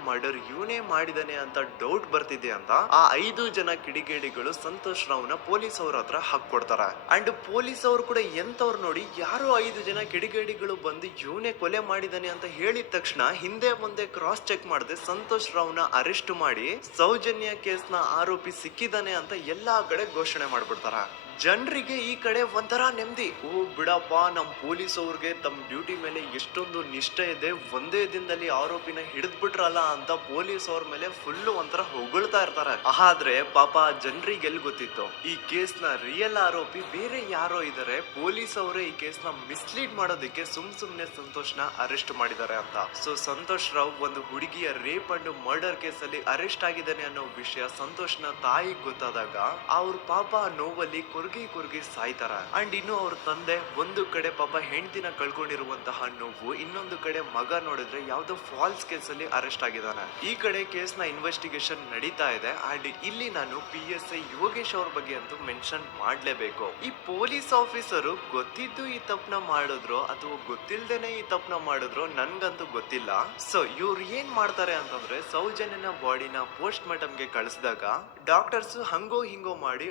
ಮರ್ಡರ್ ಇವನೇ ಮಾಡಿದಾನೆ ಅಂತ ಡೌಟ್ ಬರ್ತಿದೆ ಅಂತ ಆ 5 ಜನ ಕಿಡಿಗೇಡಿಗಳು ಸಂತೋಷ್ ರಾವ್ನ ಪೊಲೀಸ್ ಅವ್ರ ಹತ್ರ ಹಾಕೊಡ್ತಾರ. ಅಂಡ್ ಪೊಲೀಸ್ ಅವರು ಕೂಡ ಎಂತವ್ರು ನೋಡಿ, ಯಾರೋ 5 ಜನ ಕಿಡಿಗೇಡಿಗಳು ಬಂದು ಇವನೇ ಕೊಲೆ ಮಾಡಿದಾನೆ ಅಂತ ಹೇಳಿದ ತಕ್ಷಣ ಹಿಂದೆ ಮುಂದೆ ಕ್ರಾಸ್ ಚೆಕ್ ಮಾಡದೆ ಸಂತೋಷ್ ರಾವ್ನ ಅರೆಸ್ಟ್ ಮಾಡಿ ಸೌಜನ್ಯ ಕೇಸ್ನ ಆರೋಪಿ ಸಿಕ್ಕಿದಾನೆ ಅಂತ ಎಲ್ಲಾ ಕಡೆ ಘೋಷಣೆ ಮಾಡ್ಬಿಡ್ತಾರ. ಜನರಿಗೆ ಈ ಕಡೆ ಒಂಥರ ನೆಮ್ಮದಿ, ಓ ಬಿಡಪ್ಪ, ನಮ್ ಪೊಲೀಸ್ ಅವ್ರಿಗೆ ತಮ್ಮ ಡ್ಯೂಟಿ ಮೇಲೆ ಎಷ್ಟೊಂದು ನಿಷ್ಠೆ ಇದೆ, ಒಂದೇ ದಿನದಲ್ಲಿ ಆರೋಪಿನ ಹಿಡಿದ್ಬಿಟ್ರಲ್ಲ ಅಂತ ಪೊಲೀಸ್ ಅವ್ರ ಮೇಲೆ ಫುಲ್ ಒಂಥರ ಹೊಗಳ್ತಾ ಇರ್ತಾರೆ. ಆದ್ರೆ ಪಾಪ ಜನರಿಗೆ ಎಲ್ಲಿ ಗೊತ್ತಿತ್ತು ಈ ಕೇಸ್ ನ ರಿಯಲ್ ಆರೋಪಿ ಬೇರೆ ಯಾರೋ ಇದಾರೆ, ಪೊಲೀಸ್ ಅವರೇ ಈ ಕೇಸ್ ನ ಮಿಸ್ಲೀಡ್ ಮಾಡೋದಕ್ಕೆ ಸುಮ್ನೆ ಸಂತೋಷ್ನ ಅರೆಸ್ಟ್ ಮಾಡಿದ್ದಾರೆ ಅಂತ. ಸೊ ಸಂತೋಷ್ ರಾವ್ ಒಂದು ಹುಡುಗಿಯ ರೇಪ್ ಅಂಡ್ ಮರ್ಡರ್ ಕೇಸ್ ಅಲ್ಲಿ ಅರೆಸ್ಟ್ ಆಗಿದ್ದಾನೆ ಅನ್ನೋ ವಿಷಯ ಸಂತೋಷ್ನ ತಾಯಿಗೆ ಗೊತ್ತಾದಾಗ ಅವ್ರ ಪಾಪ ನೋವಲ್ಲಿ ಕುರ್ಗಿ ಸಾಯ್ತಾರ. ಅಂಡ್ ಇನ್ನು ಅವ್ರ ತಂದೆ ಒಂದು ಕಡೆ ಪಾಪ ಹೆಂಡತಿನ ಕಳ್ಕೊಂಡಿರುವಂತಹ ನೋವು, ಇನ್ನೊಂದು ಕಡೆ ಮಗ ನೋಡಿದ್ರೆ ಯಾವ್ದೋ ಫಾಲ್ಸ್ ಕೇಸ್ ಅಲ್ಲಿ ಅರೆಸ್ಟ್ ಆಗಿದ್ದಾನೆ. ಈ ಕಡೆ ಕೇಸ್ ನ ಇನ್ವೆಸ್ಟಿಗೇಷನ್ ನಡೀತಾ ಇದೆ. ಅಂಡ್ ಇಲ್ಲಿ ನಾನು PSI ಯೋಗೇಶ್ ಅವ್ರ ಬಗ್ಗೆ ಅಂತೂ ಮೆನ್ಷನ್ ಮಾಡ್ಲೇಬೇಕು. ಈ ಪೊಲೀಸ್ ಆಫೀಸರು ಗೊತ್ತಿದ್ದು ಈ ತಪ್ಪನ ಮಾಡಿದ್ರು ಅಥವಾ ಗೊತ್ತಿಲ್ದೇನೆ ಈ ತಪ್ಪನ ಮಾಡಿದ್ರು ನನ್ಗಂತೂ ಗೊತ್ತಿಲ್ಲ. ಸೊ ಇವ್ರು ಏನ್ ಮಾಡ್ತಾರೆ ಅಂತಂದ್ರೆ, ಸೌಜನ್ಯನ ಬಾಡಿನ ಪೋಸ್ಟ್ ಮಾರ್ಟಮ್ ಗೆ ಕಳಿಸಿದಾಗ ಡಾಕ್ಟರ್ಸ್ ಹಂಗೋ ಹಿಂಗೋ ಮಾಡಿ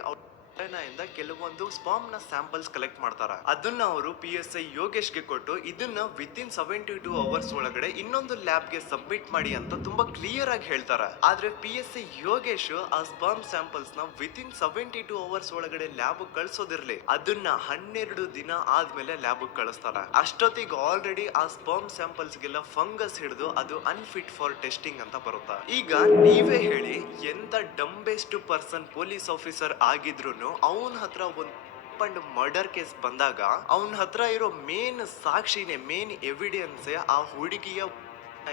ಇಂದ ಕೆಲವೊಂದು ಸ್ಪಾಮ್ ನ ಸ್ಯಾಂಪಲ್ಸ್ ಕಲೆಕ್ಟ್ ಮಾಡ್ತಾರ. ಅದನ್ನ ಅವರು PSI ಯೋಗೇಶ್ಗೆ ಕೊಟ್ಟು ಇದನ್ನ ವಿತಿನ್ 72 ಅವರ್ಸ್ ಒಳಗಡೆ ಇನ್ನೊಂದು ಲ್ಯಾಬ್ ಗೆ ಸಬ್ಮಿಟ್ ಮಾಡಿ ಅಂತ ತುಂಬಾ ಕ್ಲಿಯರ್ ಆಗಿ ಹೇಳ್ತಾರ. ಆದ್ರೆ PSI ಯೋಗೇಶ್ ಆ ಸ್ಪಾಮ್ ಸ್ಯಾಂಪಲ್ಸ್ ನ ವಿತಿನ್ 72 ಅವರ್ಸ್ ಒಳಗಡೆ ಲ್ಯಾಬ್ ಕಳ್ಸೋದಿರ್ಲಿ, ಅದನ್ನ 12 ದಿನ ಆದ್ಮೇಲೆ ಲ್ಯಾಬ್ ಕಳಿಸ್ತಾರ. ಅಷ್ಟೊತ್ತಿಗೆ ಆಲ್ರೆಡಿ ಆ ಸ್ಪಾಮ್ ಸ್ಯಾಂಪಲ್ಸ್ ಗೆಲ್ಲ ಫಂಗಸ್ ಹಿಡಿದು ಅದು ಅನ್ಫಿಟ್ ಫಾರ್ ಟೆಸ್ಟಿಂಗ್ ಅಂತ ಬರುತ್ತಾ. ಈಗ ನೀವೇ ಹೇಳಿ, ಎಂತ ಡಂಬೆಸ್ಟ್ ಪರ್ಸನ್ ಪೊಲೀಸ್ ಆಫೀಸರ್ ಆಗಿದ್ರು ಅವನ ಹತ್ರ ಒಂದು ಮರ್ಡರ್ ಕೇಸ್ ಬಂದಾಗ ಅವನ ಹತ್ರ ಇರೋ ಮೇನ್ ಸಾಕ್ಷಿನೇ, ಮೇನ್ ಎವಿಡೆನ್ಸ್ ಆ ಹುಡುಗಿಯ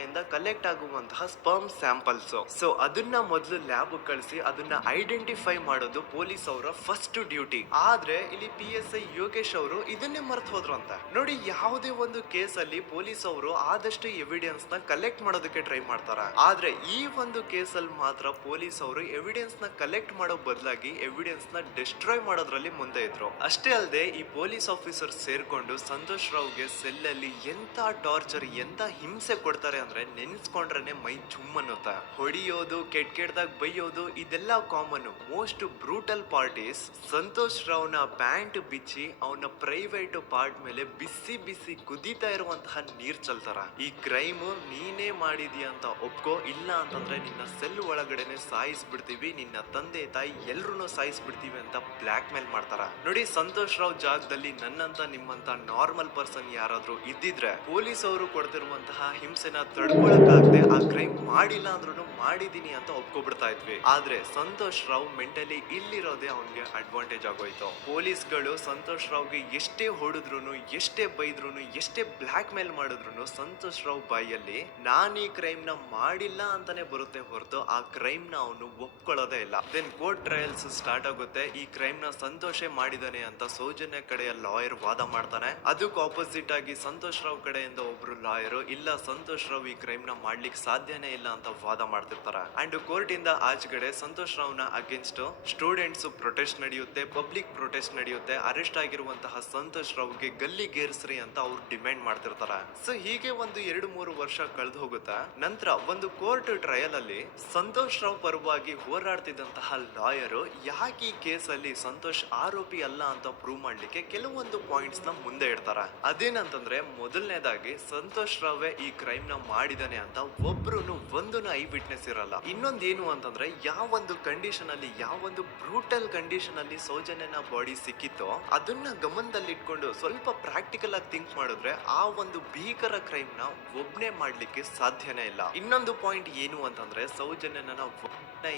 ಇಂದ ಕಲೆಕ್ಟ್ ಆಗುವಂತಹ ಸ್ಪರ್ಮ್ ಸ್ಯಾಂಪಲ್ಸ್. ಸೊ ಅದನ್ನ ಮೊದಲು ಲ್ಯಾಬ್ ಕಳಿಸಿ ಅದನ್ನ ಐಡೆಂಟಿಫೈ ಮಾಡೋದು ಪೊಲೀಸ್ ಅವರ ಫಸ್ಟ್ ಡ್ಯೂಟಿ. ಆದ್ರೆ ಇಲ್ಲಿ PSI ಯೋಗೇಶ್ ಅವರು ಇದನ್ನೇ ಮರ್ತು ಹೋದ್ರು ಅಂತ ನೋಡಿ. ಯಾವುದೇ ಒಂದು ಕೇಸ್ ಅಲ್ಲಿ ಪೊಲೀಸ್ ಅವರು ಆದಷ್ಟು ಎವಿಡೆನ್ಸ್ ನ ಕಲೆಕ್ಟ್ ಮಾಡೋದಕ್ಕೆ ಟ್ರೈ ಮಾಡ್ತಾರ. ಆದ್ರೆ ಈ ಒಂದು ಕೇಸ್ ಅಲ್ಲಿ ಮಾತ್ರ ಪೊಲೀಸ್ ಅವರು ಎವಿಡೆನ್ಸ್ ನ ಕಲೆಕ್ಟ್ ಮಾಡೋ ಬದಲಾಗಿ ಎವಿಡೆನ್ಸ್ ನ ಡಿಸ್ಟ್ರಾಯ್ ಮಾಡೋದ್ರಲ್ಲಿ ಮುಂದೆ ಇದ್ರು. ಅಷ್ಟೇ ಅಲ್ಲದೆ ಈ ಪೊಲೀಸ್ ಆಫೀಸರ್ ಸೇರ್ಕೊಂಡು ಸಂತೋಷ್ ರಾವ್ಗೆ ಸೆಲ್ ಅಲ್ಲಿ ಎಂತ ಟಾರ್ಚರ್, ಎಂತ ಹಿಂಸೆ ಕೊಡ್ತಾರೆ ಅಂದ್ರೆ ನೆನ್ಸ್ಕೊಂಡ್ರೆ ಮೈ ಜುಮ್ ಅನ್ನುತ್ತಾ. ಹೊಡಿಯೋದು, ಕೆಟ್ಟದಾಗ ಬೈಯೋದು, ಇದೆಲ್ಲ common. Most brutal parties Santosh ರಾವ್ನ ಪ್ಯಾಂಟ್ ಬಿಚ್ಚಿ ಅವನ ಪ್ರೈವೇಟ್ ಪಾರ್ಟ್ ಮೇಲೆ ಬಿಸಿ ಬಿಸಿ ಕುದೀತಾ ಇರುವಂತಹ ನೀರ್ ಚಲ್ತಾರ. ಈ ಕ್ರೈಮ್ ನೀನೇ ಮಾಡಿದೀಯ ಅಂತ ಒಪ್ಕೋ, ಇಲ್ಲ ಅಂತಂದ್ರೆ ನಿನ್ನ ಸೆಲ್ ಒಳಗಡೆನೆ ಸಾಯಿಸ್ಬಿಡ್ತೀವಿ, ನಿನ್ನ ತಂದೆ ತಾಯಿ ಎಲ್ರು ಸಾಯಿಸ್ಬಿಡ್ತೀವಿ ಅಂತ ಬ್ಲಾಕ್ ಮೇಲ್ ಮಾಡ್ತಾರ. ನೋಡಿ, ಸಂತೋಷ್ ರಾವ್ ಜಾಗದಲ್ಲಿ ನನ್ನಂತ ನಿಮ್ಮಂತ ನಾರ್ಮಲ್ ಪರ್ಸನ್ ಯಾರಾದ್ರೂ ಇದ್ದಿದ್ರೆ ಪೊಲೀಸ್ ಅವರು ಕೊಡ್ತಿರುವಂತಹ ಹಿಂಸೆನ ತಡ್ಕೊಳಕ್ಕಾಗದೆ ಆ ಕ್ರೈಮ್ ಮಾಡಿಲ್ಲ ಅಂದ್ರೂ ಮಾಡಿದೀನಿ ಅಂತ ಒಪ್ಕೊಬಿಡ್ತಾ ಇದ್ವಿ. ಆದ್ರೆ ಸಂತೋಷ್ ರಾವ್ ಮೆಂಟಲಿ ಇಲ್ಲಿರೋದೇ ಅವನ್ಗೆ ಅಡ್ವಾಂಟೇಜ್ ಆಗೋಯ್ತು. ಪೊಲೀಸ್ಗಳು ಸಂತೋಷ್ ರಾವ್ಗೆ ಎಷ್ಟೇ ಹೊಡೆದ್ರು, ಎಷ್ಟೇ ಬೈದ್ರು, ಎಷ್ಟೇ ಬ್ಲಾಕ್ ಮೇಲ್ ಮಾಡಿದ್ರು ಸಂತೋಷ್ ರಾವ್ ಬಾಯಲ್ಲಿ ನಾನ್ ಈ ಕ್ರೈಮ್ ನ ಮಾಡಿಲ್ಲ ಅಂತಾನೆ ಬರುತ್ತೆ ಹೊರತು ಆ ಕ್ರೈಮ್ ನ ಅವನು ಒಪ್ಕೊಳ್ಳೋದೇ ಇಲ್ಲ. ದೆನ್ ಕೋರ್ಟ್ ಟ್ರಯಲ್ಸ್ ಸ್ಟಾರ್ಟ್ ಆಗುತ್ತೆ. ಈ ಕ್ರೈಮ್ ನ ಸಂತೋಷೇ ಮಾಡಿದಾನೆ ಅಂತ ಸೌಜನ್ಯ ಕಡೆಯ ಲಾಯರ್ ವಾದ ಮಾಡ್ತಾನೆ. ಅದಕ್ಕೆ ಆಪೋಸಿಟ್ ಆಗಿ ಸಂತೋಷ್ ರಾವ್ ಕಡೆಯಿಂದ ಒಬ್ರು ಲಾಯರ್ ಇಲ್ಲ, ಸಂತೋಷ್ ರಾವ್ ಈ ಕ್ರೈಮ್ ನ ಮಾಡ್ಲಿಕ್ಕೆ ಸಾಧ್ಯನೇ ಇಲ್ಲ ಅಂತ ವಾದ ಮಾಡ್ತಿರ್ತಾರ. ಅಂಡ್ ಕೋರ್ಟ್ ಇಂದ ಆಚೆಗಡೆ ಸಂತೋಷ್ ರಾವ್ ನ ಅಗೇನ್ಸ್ಟ್ ಸ್ಟೂಡೆಂಟ್ಸ್ ಪ್ರೊಟೆಸ್ಟ್ ನಡೆಯುತ್ತೆ, ಪಬ್ಲಿಕ್ ಪ್ರೊಟೆಸ್ಟ್ ನಡೆಯುತ್ತೆ. ಅರೆಸ್ಟ್ ಆಗಿರುವಂತಹ ಸಂತೋಷ್ ರಾವ್ಗೆ ಗಲ್ಲಿಗೇರಿಸ್ರಿ ಅಂತ ಅವ್ರು ಡಿಮ್ಯಾಂಡ್ ಮಾಡ್ತಿರ್ತಾರ. ಸೊ ಹೀಗೆ ಒಂದು 2-3 ವರ್ಷ ಕಳೆದು ಹೋಗುತ್ತಾ. ನಂತರ ಒಂದು ಕೋರ್ಟ್ ಟ್ರಯಲ್ ಅಲ್ಲಿ ಸಂತೋಷ್ ರಾವ್ ಪರವಾಗಿ ಹೋರಾಡ್ತಿದ್ದಂತಹ ಲಾಯರ್ ಯಾಕೆ ಈ ಕೇಸ್ ಅಲ್ಲಿ ಸಂತೋಷ್ ಆರೋಪಿ ಅಲ್ಲ ಅಂತ ಪ್ರೂವ್ ಮಾಡ್ಲಿಕ್ಕೆ ಕೆಲವೊಂದು ಪಾಯಿಂಟ್ಸ್ ನ ಮುಂದೆ ಇಡ್ತಾರ. ಅದೇನಂತಂದ್ರೆ, ಮೊದಲನೇದಾಗಿ ಸಂತೋಷ್ ರಾವೇ ಈ ಕ್ರೈಮ್ ನ ಮಾಡಿದಾನೆ ಅಂತ ಒಬ್ರು ಒಂದನ್ನು ಐ ವಿಟ್ನೆಸ್ ಇರಲ್ಲ. ಇನ್ನೊಂದೇನು ಅಂತಂದ್ರೆ, ಯಾವೊಂದು ಕಂಡೀಷನ್ ಅಲ್ಲಿ, ಯಾವೊಂದು ಬ್ರೂಟಲ್ ಕಂಡೀಷನ್ ಅಲ್ಲಿ ಸೌಜನ್ಯನ ಬಾಡಿ ಸಿಕ್ಕಿತ್ತೋ ಅದನ್ನ ಗಮನದಲ್ಲಿಟ್ಕೊಂಡು ಸ್ವಲ್ಪ ಪ್ರಾಕ್ಟಿಕಲ್ ಆಗಿ ಥಿಂಕ್ ಮಾಡಿದ್ರೆ ಆ ಒಂದು ಭೀಕರ ಕ್ರೈಮ್ ನ ಒಬ್ನೇ ಮಾಡ್ಲಿಕ್ಕೆ ಸಾಧ್ಯನೇ ಇಲ್ಲ. ಇನ್ನೊಂದು ಪಾಯಿಂಟ್ ಏನು ಅಂತಂದ್ರೆ, ಸೌಜನ್ಯನ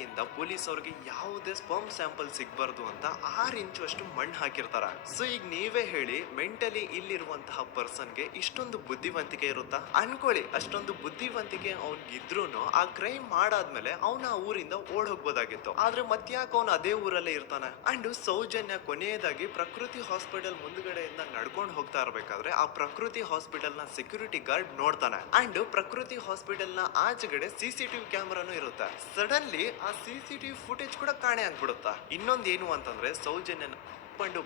ಇಂದ ಪೊಲೀಸ್ ಅವ್ರಿಗೆ ಯಾವುದೇ ಸ್ಪರ್ಮ್ ಸ್ಯಾಂಪಲ್ ಸಿಗ್ಬಾರ್ದು ಅಂತ 6 ಇಂಚು ಅಷ್ಟು ಮಣ್ಣು ಹಾಕಿರ್ತಾರ. ಸೊ ಈಗ ನೀವೇ ಹೇಳಿ, ಮೆಂಟಲಿ ಇಲ್ಲಿರುವಂತಹ ಪರ್ಸನ್ಗೆ ಇಷ್ಟೊಂದು ಬುದ್ಧಿವಂತಿಕೆ ಇರುತ್ತಾ ಅನ್ಕೊಳ್ಳಿ. ಅಷ್ಟೊಂದು ಬುದ್ಧಿವಂತಿಕೆ ಅವ್ನಿಗಿದ್ರೂನು ಆ ಕ್ರೈಮ್ ಮಾಡಾದ್ಮೇಲೆ ಅವನ ಆ ಊರಿಂದ ಓಡ್ ಹೋಗ್ಬೋದಾಗಿತ್ತು. ಆದ್ರೆ ಮತ್ತ್ಯಾಕೆ ಅವನು ಅದೇ ಊರಲ್ಲೇ ಇರ್ತಾನೆ. ಅಂಡ್ ಸೌಜನ್ಯ ಕೊನೆಯದಾಗಿ ಪ್ರಕೃತಿ ಹಾಸ್ಪಿಟಲ್ ಮುಂದ್ಗಡೆಯಿಂದ ನಡ್ಕೊಂಡು ಹೋಗ್ತಾ ಇರ್ಬೇಕಾದ್ರೆ ಆ ಪ್ರಕೃತಿ ಹಾಸ್ಪಿಟಲ್ ನ ಸೆಕ್ಯೂರಿಟಿ ಗಾರ್ಡ್ ನೋಡ್ತಾನೆ. ಅಂಡ್ ಪ್ರಕೃತಿ ಹಾಸ್ಪಿಟಲ್ ನ ಆಚೆಗಡೆ CCTV ಕ್ಯಾಮರಾನು ಇರುತ್ತೆ. ಸಡನ್ಲಿ ಆ CCTV ಫುಟೇಜ್ ಕೂಡ ಕಾಣೆ ಆಗ್ಬಿಡುತ್ತಾ. ಇನ್ನೊಂದೇನು ಅಂತಂದ್ರೆ, ಸೌಜನ್ಯನ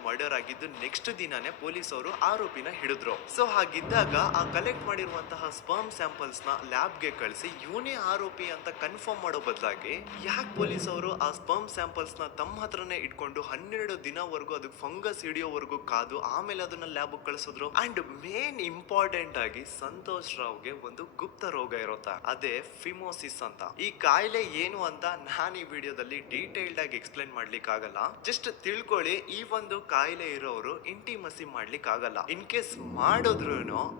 ಮರ್ಡರ್ ಆಗಿದ್ದು ನೆಕ್ಸ್ಟ್ ದಿನಾನೇ ಪೊಲೀಸ್ ಅವರು ಆರೋಪಿನ ಹಿಡಿದ್ರು. ಸೊ ಹಾಗಿದ್ದಾಗ ಆ ಕಲೆಕ್ಟ್ ಮಾಡಿರುವಂತಹ ಸ್ಪರ್ಮ್ ಸ್ಯಾಂಪಲ್ಸ್ ನ ಲ್ಯಾಬ್ ಗೆ ಕಳಿಸಿ ಇವನೇ ಆರೋಪಿ ಅಂತ ಕನ್ಫರ್ಮ್ ಮಾಡೋ ಬದಲಾಗಿ ಯಾಕೆ ಪೊಲೀಸ್ ಅವರು ಆ ಸ್ಪರ್ಮ್ ಸ್ಯಾಂಪಲ್ಸ್ ನ ತಮ್ಮ ಹತ್ರನೇ ಇಟ್ಕೊಂಡು 12 ದಿನವರೆಗೂ ಅದಕ್ಕೆ ಫಂಗಸ್ ಹಿಡಿಯೋವರೆಗೂ ಕಾದು ಆಮೇಲೆ ಅದನ್ನ ಲ್ಯಾಬ್ ಕಳಿಸಿದ್ರು. ಅಂಡ್ ಮೇನ್ ಇಂಪಾರ್ಟೆಂಟ್ ಆಗಿ ಸಂತೋಷ್ ರಾವ್ಗೆ ಒಂದು ಗುಪ್ತ ರೋಗ ಇರುತ್ತೆ, ಅದೇ ಫಿಮೋಸಿಸ್ ಅಂತ. ಈ ಕಾಯಿಲೆ ಏನು ಅಂತ ನಾನು ಈ ವಿಡಿಯೋದಲ್ಲಿ ಡೀಟೇಲ್ಡ್ ಆಗಿ ಎಕ್ಸ್ಪ್ಲೈನ್ ಮಾಡ್ಲಿಕ್ಕೆ ಆಗಲ್ಲ. ಜಸ್ಟ್ ತಿಳ್ಕೊಳ್ಳಿ, ಈ ಒಂದು ಕಾಯಿಲೆ ಇರೋರು ಇಂಟಿಮಸಿ ಮಾಡ್ಲಿಕ್ಕೆ ಆಗಲ್ಲ. ಇನ್ ಕೇಸ್ ಮಾಡಿದ್ರು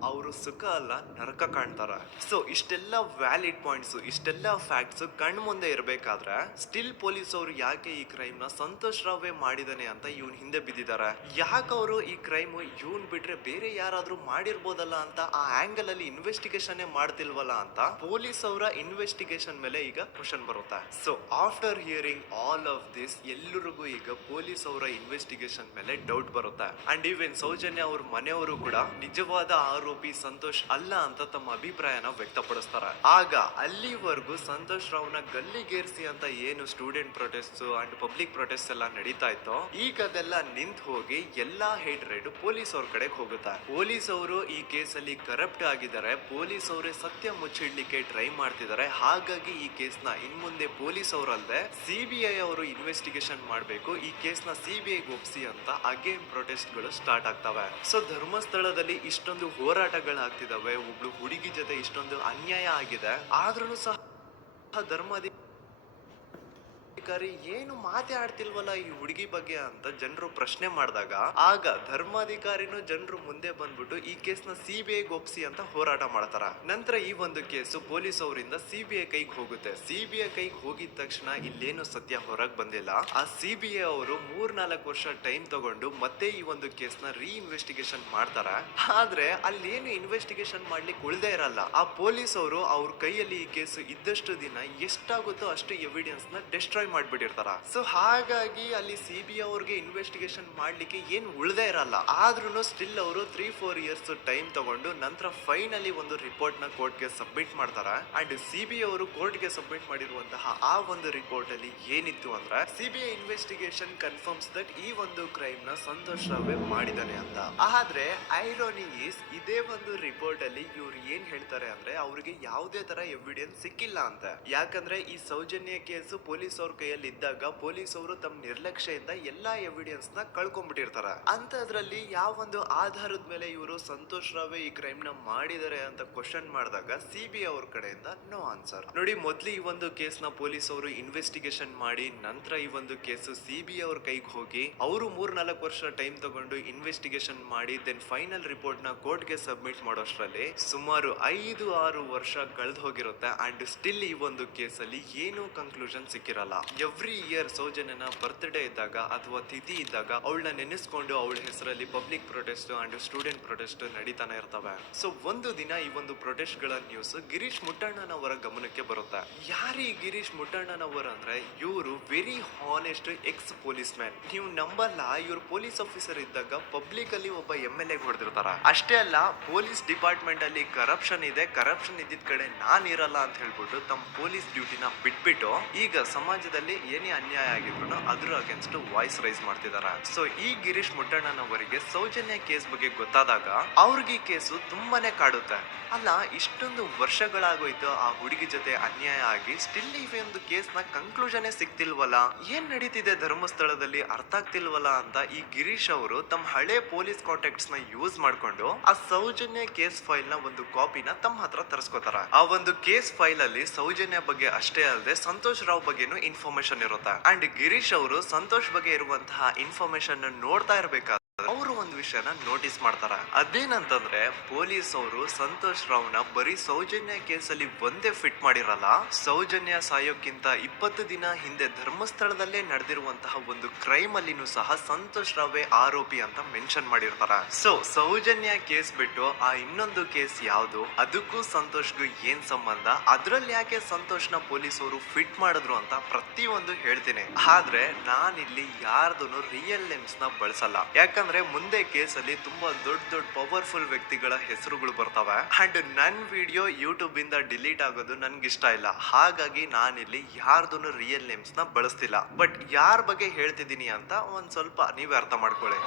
ಅವರು ಸುಖ ಅಲ್ಲ ನರಕ ಕಾಣ್ತಾರ. ಸೊ ಇಷ್ಟೆಲ್ಲ ವ್ಯಾಲಿಡ್ ಪಾಯಿಂಟ್ಸ್, ಇಷ್ಟೆಲ್ಲ ಫ್ಯಾಕ್ಟ್ಸ್ ಕಣ್ ಮುಂದೆ ಇರ್ಬೇಕಾದ್ರೆ ಸ್ಟಿಲ್ ಪೊಲೀಸ್ ಅವರು ಯಾಕೆ ಈ ಕ್ರೈಮ್ ನ ಸಂತೋಷ್ ರಾವೇ ಮಾಡಿದಾನೆ ಅಂತ ಇವನ್ ಹಿಂದೆ ಬಿದ್ದಿದ್ದಾರೆ. ಯಾಕೆ ಅವರು ಈ ಕ್ರೈಮ್ ಇವನ್ ಬಿಟ್ರೆ ಬೇರೆ ಯಾರಾದ್ರೂ ಮಾಡಿರ್ಬೋದಲ್ಲ ಅಂತ ಆ ಆಂಗಲ್ ಅಲ್ಲಿ ಇನ್ವೆಸ್ಟಿಗೇಷನ್ ಮಾಡ್ತಿಲ್ವಲ್ಲ ಅಂತ ಪೊಲೀಸ್ ಅವರ ಇನ್ವೆಸ್ಟಿಗೇಷನ್ ಮೇಲೆ ಈಗ ಕ್ವಶನ್ ಬರುತ್ತೆ. So after hearing all of this, ಎಲ್ಲರಿಗೂ ಈಗ ಪೊಲೀಸ್ ಅವರ ಇನ್ವೆಸ್ಟಿಗೇಷನ್ ಇನ್ವೆಸ್ಟಿಗೇಷನ್ ಮೇಲೆ ಡೌಟ್ ಬರುತ್ತೆ. ಅಂಡ್ ಈವನ್ ಸೌಜನ್ಯ ಅವ್ರ ಮನೆಯವರು ಕೂಡ ನಿಜವಾದ ಆರೋಪಿ ಸಂತೋಷ್ ಅಲ್ಲ ಅಂತ ತಮ್ಮ ಅಭಿಪ್ರಾಯನ ವ್ಯಕ್ತಪಡಿಸ್ತಾರೆ. ಆಗ ಅಲ್ಲಿವರೆಗೂ ಸಂತೋಷ್ ರಾವ್ನ ಗಲ್ಲಿಗೇರಿಸಿ ಅಂತ ಏನು student protest and public protest ಎಲ್ಲ ನಡೀತಾ ಇತ್ತು, ಈಗ ಅದೆಲ್ಲ ನಿಂತು ಹೋಗಿ ಎಲ್ಲಾ ಹೇಟ್ರೇಟ್ ಪೊಲೀಸ್ ಅವ್ರ ಕಡೆಗೆ ಹೋಗುತ್ತೆ. ಪೊಲೀಸ್ ಅವರು ಈ ಕೇಸಲ್ಲಿ ಕರಪ್ಟ್ ಆಗಿದ್ದಾರೆ, ಪೊಲೀಸ್ ಅವರೇ ಸತ್ಯ ಮುಚ್ಚಿಡ್ಲಿಕ್ಕೆ ಟ್ರೈ ಮಾಡ್ತಿದ್ದಾರೆ. ಹಾಗಾಗಿ ಈ ಕೇಸ್ನ ಇನ್ಮುಂದೆ ಪೊಲೀಸ್ ಅವರಲ್ಲದೆ ಸಿಬಿಐ ಅವರು ಇನ್ವೆಸ್ಟಿಗೇಷನ್ ಮಾಡಬೇಕು, ಈ ಕೇಸ್ನ ಸಿಬಿಐ ಒಪ್ಸಿ ಅಂತ ಅಗೇನ್ ಪ್ರೊಟೆಸ್ಟ್ ಗಳು ಸ್ಟಾರ್ಟ್ ಆಗ್ತವೆ. ಸೊ ಧರ್ಮಸ್ಥಳದಲ್ಲಿ ಇಷ್ಟೊಂದು ಹೋರಾಟಗಳಾಗ್ತಿದಾವೆ, ಒಬ್ಳು ಹುಡುಗಿ ಜೊತೆ ಇಷ್ಟೊಂದು ಅನ್ಯಾಯ ಆಗಿದೆ, ಆದ್ರೂ ಸಹ ಧರ್ಮಾಧಿಕಾರಿ ಏನು ಮಾತೇ ಆಡ್ತಿಲ್ವಲ್ಲ ಈ ಹುಡುಗಿ ಬಗ್ಗೆ ಅಂತ ಜನರು ಪ್ರಶ್ನೆ ಮಾಡಿದಾಗ, ಆಗ ಧರ್ಮಾಧಿಕಾರಿನೂ ಜನರು ಮುಂದೆ ಬಂದ್ಬಿಟ್ಟು ಈ ಕೇಸ್ನ ಸಿಬಿಐ ಒಪ್ಸಿ ಅಂತ ಹೋರಾಟ ಮಾಡ್ತಾರ. ನಂತರ ಈ ಒಂದು ಕೇಸು ಪೊಲೀಸ್ ಅವರಿಂದ ಸಿಬಿಐ ಕೈಗೆ ಹೋಗುತ್ತೆ. ಸಿಬಿಐ ಕೈಗೆ ಹೋಗಿದ ತಕ್ಷಣ ಇಲ್ಲೇನು ಸತ್ಯ ಹೊರಗ್ ಬಂದಿಲ್ಲ. ಆ ಸಿಬಿಐ ಅವರು 3-4 ವರ್ಷ ಟೈಮ್ ತಗೊಂಡು ಮತ್ತೆ ಈ ಒಂದು ಕೇಸ್ನ ಇನ್ವೆಸ್ಟಿಗೇಷನ್ ಮಾಡ್ತಾರ. ಆದ್ರೆ ಅಲ್ಲೇನು ಇನ್ವೆಸ್ಟಿಗೇಷನ್ ಮಾಡ್ಲಿಕ್ಕೆ ಉಳ್ದೇ ಇರಲ್ಲ. ಆ ಪೊಲೀಸ್ ಅವರು ಅವ್ರ ಕೈಯಲ್ಲಿ ಈ ಕೇಸು ಇದ್ದಷ್ಟು ದಿನ ಎಷ್ಟಾಗುತ್ತೋ ಅಷ್ಟು ಎವಿಡೆನ್ಸ್ ನ ಡೆಸ್ಟ್ರಾಯ್ ಮಾಡ್ಬಿಟ್ಟಿರ್ತಾರ. ಸೊ ಹಾಗಾಗಿ ಅಲ್ಲಿ ಸಿಬಿಐ ಅವ್ರಿಗೆ ಇನ್ವೆಸ್ಟಿಗೇಷನ್ ಮಾಡ್ಲಿಕ್ಕೆ ಏನ್ ಉಳ್ದೇ ಇರಲ್ಲ. ಆದ್ರೂ ಸ್ಟಿಲ್ ಅವರು 3-4 ಇಯರ್ಸ್ ಟೈಮ್ ತಗೊಂಡು ನಂತರ ಫೈನಲಿ ಒಂದು ರಿಪೋರ್ಟ್ ನ ಕೋರ್ಟ್ ಗೆ ಸಬ್ಮಿಟ್ ಮಾಡ್ತಾರ. ಅಂಡ್ ಸಿಬಿಐ ಅವರು ಕೋರ್ಟ್ ಗೆ ಸಬ್ಮಿಟ್ ಮಾಡಿರುವಂತಹ ಆ ಒಂದು ರಿಪೋರ್ಟ್ ಅಲ್ಲಿ ಏನಿತ್ತು ಅಂದ್ರೆ, ಸಿಬಿಐ ಇನ್ವೆಸ್ಟಿಗೇಷನ್ ಕನ್ಫರ್ಮ್ಸ್ ದಟ್ ಈ ಒಂದು ಕ್ರೈಮ್ ನ ಸಂತೋಷ್ ರಾವ್ ಮಾಡಿದಾನೆ ಅಂತ. ಆದ್ರೆ ಐರೋನಿ ಈಸ್ ಇದೇ ಒಂದು ರಿಪೋರ್ಟ್ ಅಲ್ಲಿ ಇವ್ರು ಏನ್ ಹೇಳ್ತಾರೆ ಅಂದ್ರೆ, ಅವ್ರಿಗೆ ಯಾವುದೇ ತರ ಎವಿಡೆನ್ಸ್ ಸಿಕ್ಕಿಲ್ಲ ಅಂತ. ಯಾಕಂದ್ರೆ ಈ ಸೌಜನ್ಯ ಕೇಸು ಪೊಲೀಸ್ ಅವ್ರ ಕೈಯಲ್ಲಿ ಇದ್ದಾಗ ಪೊಲೀಸ್ ಅವರು ತಮ್ಮ ನಿರ್ಲಕ್ಷ್ಯದಿಂದ ಎಲ್ಲಾ ಎವಿಡೆನ್ಸ್ ನ ಕಳ್ಕೊಂಡ್ಬಿಟ್ಟಿರ್ತಾರ. ಅಂತದ್ರಲ್ಲಿ ಯಾವ ಒಂದು ಆಧಾರದ ಮೇಲೆ ಇವರು ಸಂತೋಷ್ ರಾವ್ ಈ ಕ್ರೈಮ್ ನ ಮಾಡಿದ್ದಾರೆ ಅಂತ ಕ್ವಶನ್ ಮಾಡಿದಾಗ ಸಿಬಿಐ ಅವ್ರ ಕಡೆಯಿಂದ ನೋ ಆನ್ಸರ್. ನೋಡಿ, ಮೊದ್ಲು ಈ ಒಂದು ಕೇಸ್ ನ ಪೊಲೀಸ್ ಅವರು ಇನ್ವೆಸ್ಟಿಗೇಷನ್ ಮಾಡಿ ನಂತರ ಈ ಒಂದು ಕೇಸು ಸಿಬಿಐ ಅವ್ರ ಕೈಗೆ ಹೋಗಿ ಅವರು 3-4 ವರ್ಷ ಟೈಮ್ ತಗೊಂಡು ಇನ್ವೆಸ್ಟಿಗೇಷನ್ ಮಾಡಿ ದೆನ್ ಫೈನಲ್ ರಿಪೋರ್ಟ್ ನ ಕೋರ್ಟ್ ಗೆ ಸಬ್ಮಿಟ್ ಮಾಡೋಷ್ಟ್ರಲ್ಲಿ ಸುಮಾರು 5-6 ವರ್ಷ ಕಳೆದು ಹೋಗಿರುತ್ತೆ. ಅಂಡ್ ಸ್ಟಿಲ್ ಈ ಒಂದು ಕೇಸಲ್ಲಿ ಏನು ಕನ್ಕ್ಲೂಷನ್ ಸಿಕ್ಕಿರಲ್ಲ. ಎವ್ರಿ ಇಯರ್ ಸೌಜನ್ಯನ ಬರ್ತ್ಡೇ ಇದ್ದಾಗ ಅಥವಾ ತಿಥಿ ಇದ್ದಾಗ ಅವಳನ್ನ ನೆನೆಸ್ಕೊಂಡು ಅವಳ ಹೆಸರಲ್ಲಿ public protest and student protest ನಡೀತಾನೆ ಇರ್ತವೆ. ಸೊ ಒಂದು ದಿನ ಈ ಒಂದು ಪ್ರೊಟೆಸ್ಟ್ ಗಳ ನ್ಯೂಸ್ ಗಿರೀಶ್ ಮುಟ್ಟಣ್ಣನವರ ಗಮನಕ್ಕೆ ಬರುತ್ತೆ. ಯಾರೀ ಗಿರೀಶ್ ಮುಟ್ಟಣ್ಣನವರ್ ಅಂದ್ರೆ, ಇವರು very honest X police man. ನೀವು ನಂಬಲ್ಲ, ಇವ್ರು ಪೊಲೀಸ್ ಆಫೀಸರ್ ಇದ್ದಾಗ ಪಬ್ಲಿಕ್ ಅಲ್ಲಿ ಒಬ್ಬ MLA ಹೊಡೆದಿರ್ತಾರ. ಅಷ್ಟೇ ಅಲ್ಲ, ಪೊಲೀಸ್ ಡಿಪಾರ್ಟ್ಮೆಂಟ್ ಅಲ್ಲಿ ಕರಪ್ಷನ್ ಇದೆ, ಕರಪ್ಷನ್ ಇದ್ದಿದ್ ಕಡೆ ನಾನ್ ಇರಲ್ಲ ಅಂತ ಹೇಳ್ಬಿಟ್ಟು ತಮ್ಮ ಪೊಲೀಸ್ ಡ್ಯೂಟಿನ ಬಿಟ್ಬಿಟ್ಟು ಈಗ ಸಮಾಜದಲ್ಲಿ ಏನೇ ಅನ್ಯಾಯ ಆಗಿದ್ರು ಅದ್ರ ಅಗೇನ್ಸ್ಟ್ ವಾಯ್ಸ್ ರೈಸ್ ಮಾಡ್ತಿದಾರ. ಸೊ ಈ ಗಿರೀಶ್ ಮುಟ್ಟಣ್ಣನವರಿಗೆ ಸೌಜನ್ಯ ಕೇಸ್ ಬಗ್ಗೆ ಗೊತ್ತಾದಾಗ ಅವ್ರಿಗೆ ಈ ಕೇಸು ತುಂಬಾನೇ ಕಾಡುತ್ತೆ. ಅಲ್ಲ, ಇಷ್ಟೊಂದು ವರ್ಷಗಳಾಗೋಯ್ತು ಆ ಹುಡುಗಿ ಜೊತೆ ಅನ್ಯಾಯ ಆಗಿ, ಸ್ಟಿಲ್ ಈ ಒಂದು ಕೇಸ್ ನ ಕನ್ಕ್ಲೂಷನ್ ಸಿಕ್ತಿಲ್ವಲ್ಲ, ಏನ್ ನಡೀತಿದೆ ಧರ್ಮಸ್ಥಳದಲ್ಲಿ ಅರ್ಥ ಆಗ್ತಿಲ್ವಲ್ಲ ಅಂತ ಈ ಗಿರೀಶ್ ಅವರು ತಮ್ಮ ಹಳೆ ಪೊಲೀಸ್ ಕಾಂಟ್ಯಾಕ್ಟ್ಸ್ ನ ಯೂಸ್ ಮಾಡ್ಕೊಂಡು ಆ ಸೌಜನ್ಯ ಕೇಸ್ ಫೈಲ್ ನ ಒಂದು ಕಾಪಿನ ತಮ್ಮ ಹತ್ರ ತರಿಸ್ಕೋತಾರ. ಆ ಒಂದು ಕೇಸ್ ಫೈಲ್ ಅಲ್ಲಿ ಸೌಜನ್ಯ ಬಗ್ಗೆ ಅಷ್ಟೇ ಅಲ್ಲದೆ ಸಂತೋಷ್ ರಾವ್ ಬಗ್ಗೆನೂ ಇನ್ಫಾರ್ಮೇಶನ್ ಇರುತ್ತೆ. ಅಂಡ್ ಗಿರೀಶ್ ಅವರು ಸಂತೋಷ್ ಬಗ್ಗೆ ಇರುವಂತಹ ಇನ್ಫಾರ್ಮೇಶನ್ ನೋಡ್ತಾ ಇರ್ಬೇಕಾದ್ರೆ ಅವರು ಒಂದು ವಿಷಯನ ನೋಟಿಸ್ ಮಾಡ್ತಾರ. ಅದೇನಂತಂದ್ರೆ, ಪೊಲೀಸ್ ಅವರು ಸಂತೋಷ್ ರಾವ್ನ ಬರೀ ಸೌಜನ್ಯ ಕೇಸಲ್ಲಿ ಒಂದೇ ಫಿಟ್ ಮಾಡಿರಲ್ಲ, ಸೌಜನ್ಯ ಸಾಯೋಕ್ಕಿಂತ 20 ದಿನ ಹಿಂದೆ ಧರ್ಮಸ್ಥಳದಲ್ಲೇ ನಡೆದಿರುವಂತಹ ಒಂದು ಕ್ರೈಮ್ ಅಲ್ಲಿನೂ ಸಹ ಸಂತೋಷ್ ರಾವೇ ಆರೋಪಿ ಅಂತ ಮೆನ್ಷನ್ ಮಾಡಿರ್ತಾರ. ಸೊ ಸೌಜನ್ಯ ಕೇಸ್ ಬಿಟ್ಟು ಆ ಇನ್ನೊಂದು ಕೇಸ್ ಯಾವ್ದು, ಅದಕ್ಕೂ ಸಂತೋಷ್ಗೂ ಏನ್ ಸಂಬಂಧ, ಅದ್ರಲ್ಲಿ ಯಾಕೆ ಸಂತೋಷ್ನ ಪೊಲೀಸ್ ಅವರು ಫಿಟ್ ಮಾಡಿದ್ರು ಅಂತ ಪ್ರತಿಯೊಂದು ಹೇಳ್ತೀನಿ. ಆದ್ರೆ ನಾನಿಲ್ಲಿ ಯಾರ್ದು ರಿಯಲ್ ನೇಮ್ಸ್ ನ ಬಳಸಲ್ಲ. ಯಾಕಂದ್ರೆ ಮುಂದೆ ಕೇಸಲ್ಲಿ ತುಂಬಾ ದೊಡ್ಡ ಪವರ್ಫುಲ್ ವ್ಯಕ್ತಿಗಳ ಹೆಸರುಗಳು ಬರ್ತವೆ. ಅಂಡ್ ನನ್ ವಿಡಿಯೋ ಯೂಟ್ಯೂಬ್ ಇಂದ ಡಿಲೀಟ್ ಆಗೋದು ನನ್ಗೆ ಇಷ್ಟ ಇಲ್ಲ. ಹಾಗಾಗಿ ನಾನಿಲ್ಲಿ ಯಾರ್ದು ರಿಯಲ್ ನೇಮ್ಸ್ ನ ಬಳಸ್ತಿಲ್ಲ. ಬಟ್ ಯಾರ ಬಗ್ಗೆ ಹೇಳ್ತಿದ್ದೀನಿ ಅಂತ ಒಂದ್ ಸ್ವಲ್ಪ ನೀವೇ ಅರ್ಥ ಮಾಡ್ಕೊಳ್ಳಿ.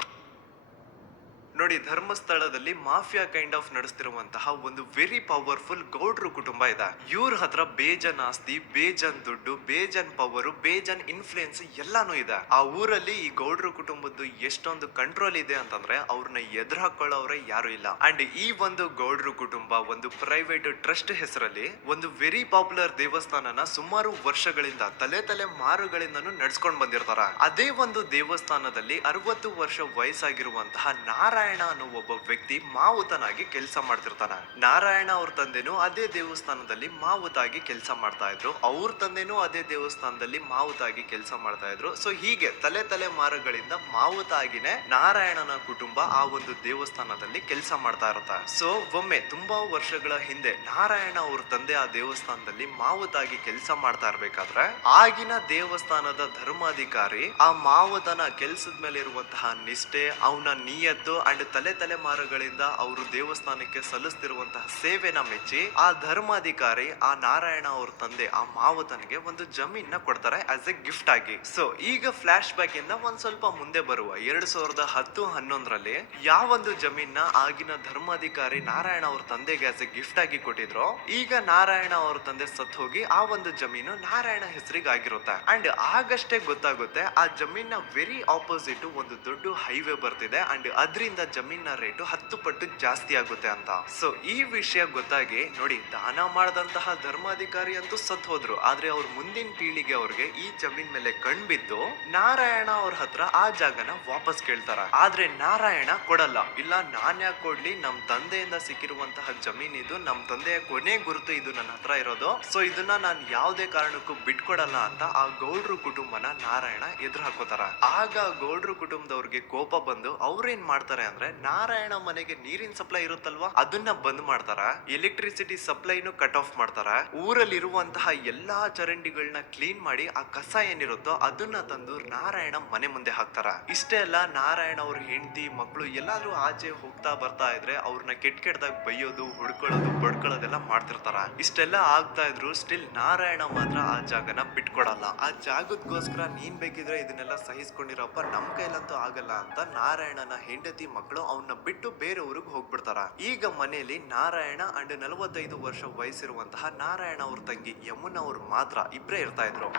ನೋಡಿ, ಧರ್ಮಸ್ಥಳದಲ್ಲಿ ಮಾಫಿಯಾ ಕೈಂಡ್ ಆಫ್ ನಡೆಸ್ತಿರುವಂತಹ ಒಂದು ವೆರಿ ಪವರ್ಫುಲ್ ಗೌಡ್ರು ಕುಟುಂಬ ಇದೆ. ಇವ್ರ ಹತ್ರ ಬೇಜನ್ ಆಸ್ತಿ, ಬೇಜನ್ ದುಡ್ಡು, ಬೇಜನ್ ಪವರ್, ಬೇಜನ್ ಇನ್ಫ್ಲೂಯೆನ್ಸ್ ಎಲ್ಲಾನು ಇದೆ. ಆ ಊರಲ್ಲಿ ಈ ಗೌಡ್ರು ಕುಟುಂಬದ್ದು ಎಷ್ಟೊಂದು ಕಂಟ್ರೋಲ್ ಇದೆ ಅಂತಂದ್ರೆ ಅವ್ರನ್ನ ಎದುರು ಹಾಕೊಳ್ಳೋರೆ ಯಾರು ಇಲ್ಲ. ಅಂಡ್ ಈ ಒಂದು ಗೌಡ್ರು ಕುಟುಂಬ ಒಂದು ಪ್ರೈವೇಟ್ ಟ್ರಸ್ಟ್ ಹೆಸರಲ್ಲಿ ಒಂದು ವೆರಿ ಪಾಪ್ಯುಲರ್ ದೇವಸ್ಥಾನನ ಸುಮಾರು ವರ್ಷಗಳಿಂದ ತಲೆ ಮಾರುಗಳಿಂದನೂ ನಡ್ಸ್ಕೊಂಡ್ ಬಂದಿರ್ತಾರ. ಅದೇ ಒಂದು ದೇವಸ್ಥಾನದಲ್ಲಿ 60 ವರ್ಷ ವಯಸ್ಸಾಗಿರುವಂತಹ ನಾರಾಯಣ ನಾರಾಯಣ ಅನ್ನೋ ಒಬ್ಬ ವ್ಯಕ್ತಿ ಮಾವುತನಾಗಿ ಕೆಲಸ ಮಾಡ್ತಿರ್ತಾನೆ. ನಾರಾಯಣ ಅವ್ರ ತಂದೆನೂ ಅದೇ ದೇವಸ್ಥಾನದಲ್ಲಿ ಮಾವುತಾಗಿ ಕೆಲಸ ಮಾಡ್ತಾ ಇದ್ರು, ಅವ್ರ ತಂದೆನೂ ಅದೇ ದೇವಸ್ಥಾನದಲ್ಲಿ ಮಾವುತಾಗಿ ಕೆಲಸ ಮಾಡ್ತಾ ಇದ್ರು. ಸೊ ಹೀಗೆ ತಲೆಮಾರುಗಳಿಂದ ಮಾವುತಾಗಿನೇ ನಾರಾಯಣನ ಕುಟುಂಬ ಆ ಒಂದು ದೇವಸ್ಥಾನದಲ್ಲಿ ಕೆಲಸ ಮಾಡ್ತಾ ಇರುತ್ತೆ. ಸೊ ಒಮ್ಮೆ ತುಂಬಾ ವರ್ಷಗಳ ಹಿಂದೆ ನಾರಾಯಣ ಅವ್ರ ತಂದೆ ಆ ದೇವಸ್ಥಾನದಲ್ಲಿ ಮಾವುತಾಗಿ ಕೆಲಸ ಮಾಡ್ತಾ ಇರ್ಬೇಕಾದ್ರೆ ಆಗಿನ ದೇವಸ್ಥಾನದ ಧರ್ಮಾಧಿಕಾರಿ ಆ ಮಾವುತನ ಕೆಲ್ಸದ ಮೇಲೆ ಇರುವಂತಹ ನಿಷ್ಠೆ, ಅವನ ನಿಯತ್ತು ಅಂಡ್ ತಲೆಮಾರುಗಳಿಂದ ಅವರು ದೇವಸ್ಥಾನಕ್ಕೆ ಸಲ್ಲಿಸ್ತಿರುವಂತಹ ಸೇವೆನ ಮೆಚ್ಚಿ ಆ ಧರ್ಮಾಧಿಕಾರಿ ಆ ನಾರಾಯಣ ಅವ್ರ ತಂದೆ ಆ ಮಾವುತನಿಗೆ ಒಂದು ಜಮೀನ ಕೊಡ್ತಾರೆ ಆಸ್ ಎ ಗಿಫ್ಟ್ ಆಗಿ. ಸೊ ಈಗ ಫ್ಲಾಶ್ ಬ್ಯಾಕ್ ಇಂದ ಒಂದ್ ಸ್ವಲ್ಪ ಮುಂದೆ ಬರುವ 2010-11ರಲ್ಲಿ ಯಾವೊಂದು ಜಮೀನ ಆಗಿನ ಧರ್ಮಾಧಿಕಾರಿ ನಾರಾಯಣ ಅವ್ರ ತಂದೆಗೆ ಆಸ್ ಎ ಗಿಫ್ಟ್ ಆಗಿ ಕೊಟ್ಟಿದ್ರು, ಈಗ ನಾರಾಯಣ ಅವ್ರ ತಂದೆ ಸತ್ ಹೋಗಿ ಆ ಒಂದು ಜಮೀನು ನಾರಾಯಣ ಹೆಸರಿಗೆ ಆಗಿರುತ್ತೆ. ಅಂಡ್ ಆಗಷ್ಟೇ ಗೊತ್ತಾಗುತ್ತೆ ಆ ಜಮೀನ ವೆರಿ ಆಪೋಸಿಟ್ ಒಂದು ದೊಡ್ಡ ಹೈವೇ ಬರ್ತಿದೆ ಅಂಡ್ ಅದರಿಂದ ಜಮೀನ ರೇಟು 10 ಪಟ್ಟು ಜಾಸ್ತಿ ಆಗುತ್ತೆ ಅಂತ. ಸೊ ಈ ವಿಷಯ ಗೊತ್ತಾಗಿ ನೋಡಿ, ದಾನ ಮಾಡದಂತಹ ಧರ್ಮಾಧಿಕಾರಿ ಅಂತೂ ಸತ್ ಹೋದ್ರು, ಆದ್ರೆ ಅವ್ರ ಮುಂದಿನ ಪೀಳಿಗೆ ಅವ್ರಿಗೆ ಈ ಜಮೀನ್ ಮೇಲೆ ಕಣ್ಬಿದ್ದು ನಾರಾಯಣ ಅವ್ರ ಹತ್ರ ಆ ಜಾಗನ ವಾಪಸ್ ಕೇಳ್ತಾರ. ಆದ್ರೆ ನಾರಾಯಣ ಕೊಡಲ್ಲ. ಇಲ್ಲ, ನಾನ್ ಯಾಕೆ ಕೊಡ್ಲಿ, ನಮ್ ತಂದೆಯಿಂದ ಸಿಕ್ಕಿರುವಂತಹ ಜಮೀನ್ ಇದು, ನಮ್ ತಂದೆಯ ಕೊನೆ ಗುರುತು ಇದು ನನ್ನ ಹತ್ರ ಇರೋದು, ಸೊ ಇದನ್ನ ನಾನ್ ಯಾವ್ದೇ ಕಾರಣಕ್ಕೂ ಬಿಟ್ಕೊಡಲ್ಲ ಅಂತ ಆ ಗೌಡ್ರು ಕುಟುಂಬನ ನಾರಾಯಣ ಎದುರು ಹಾಕೋತಾರ. ಆಗ ಗೌಡ್ರು ಕುಟುಂಬದವ್ರಿಗೆ ಕೋಪ ಬಂದು ಅವ್ರೇನ್ ಮಾಡ್ತಾರೆ ಅಂದ್ರೆ, ನಾರಾಯಣ ಮನೆಗೆ ನೀರಿನ ಸಪ್ಲೈ ಇರುತ್ತಲ್ವಾ ಅದನ್ನ ಬಂದ್ ಮಾಡ್ತಾರ, ಎಲೆಕ್ಟ್ರಿಸಿಟಿ ಸಪ್ಲೈನು ಕಟ್ ಆಫ್ ಮಾಡ್ತಾರ, ಊರಲ್ಲಿ ಇರುವಂತಹ ಎಲ್ಲಾ ಚರಂಡಿಗಳನ್ನ ಕ್ಲೀನ್ ಮಾಡಿ ಆ ಕಸ ಏನಿರುತ್ತೋ ಅದನ್ನ ತಂದು ನಾರಾಯಣ ಮನೆ ಮುಂದೆ ಹಾಕ್ತಾರ. ಇಷ್ಟೇ ಅಲ್ಲ, ನಾರಾಯಣ ಅವ್ರ ಹೆಂಡತಿ ಮಕ್ಕಳು ಎಲ್ಲಾದ್ರೂ ಆಚೆ ಹೋಗ್ತಾ ಬರ್ತಾ ಇದ್ರೆ ಅವ್ರನ್ನ ಕೆಟ್ಟದಾಗ ಬೈಯೋದು, ಹೊಡ್ಕೊಳ್ಳೋದು, ಬಡ್ಕೊಳ್ಳೋದೆಲ್ಲ ಮಾಡ್ತಿರ್ತಾರ. ಇಷ್ಟೆಲ್ಲ ಆಗ್ತಾ ಇದ್ರು ಸ್ಟಿಲ್ ನಾರಾಯಣ ಮಾತ್ರ ಆ ಜಾಗನ ಬಿಟ್ಕೊಡಲ್ಲ. ಆ ಜಾಗದಗೋಸ್ಕರ ನೀನ್ ಬೇಕಿದ್ರೆ ಇದನ್ನೆಲ್ಲ ಸಹಿಸ್ಕೊಂಡಿರಪ್ಪ, ನಮ್ ಕೈಲಂತೂ ಆಗಲ್ಲ ಅಂತ ನಾರಾಯಣನ ಹೆಂಡತಿ ಮಕ್ಕಳು ಅವನ್ನ ಬಿಟ್ಟು ಬೇರೆ ಊರಿಗೆ ಹೋಗ್ಬಿಡ್ತಾರ. ಈಗ ಮನೆಯಲ್ಲಿ ನಾರಾಯಣ ಅಂಡ್ 45 ವರ್ಷ ವಯಸ್ಸಿರುವಂತಹ ನಾರಾಯಣ ಅವ್ರ ತಂಗಿ ಯಮುನಾ ಅವ್ರು ಮಾತ್ರ ಇಬ್ರೇ ಇರ್ತಾ ಇದ್ರು.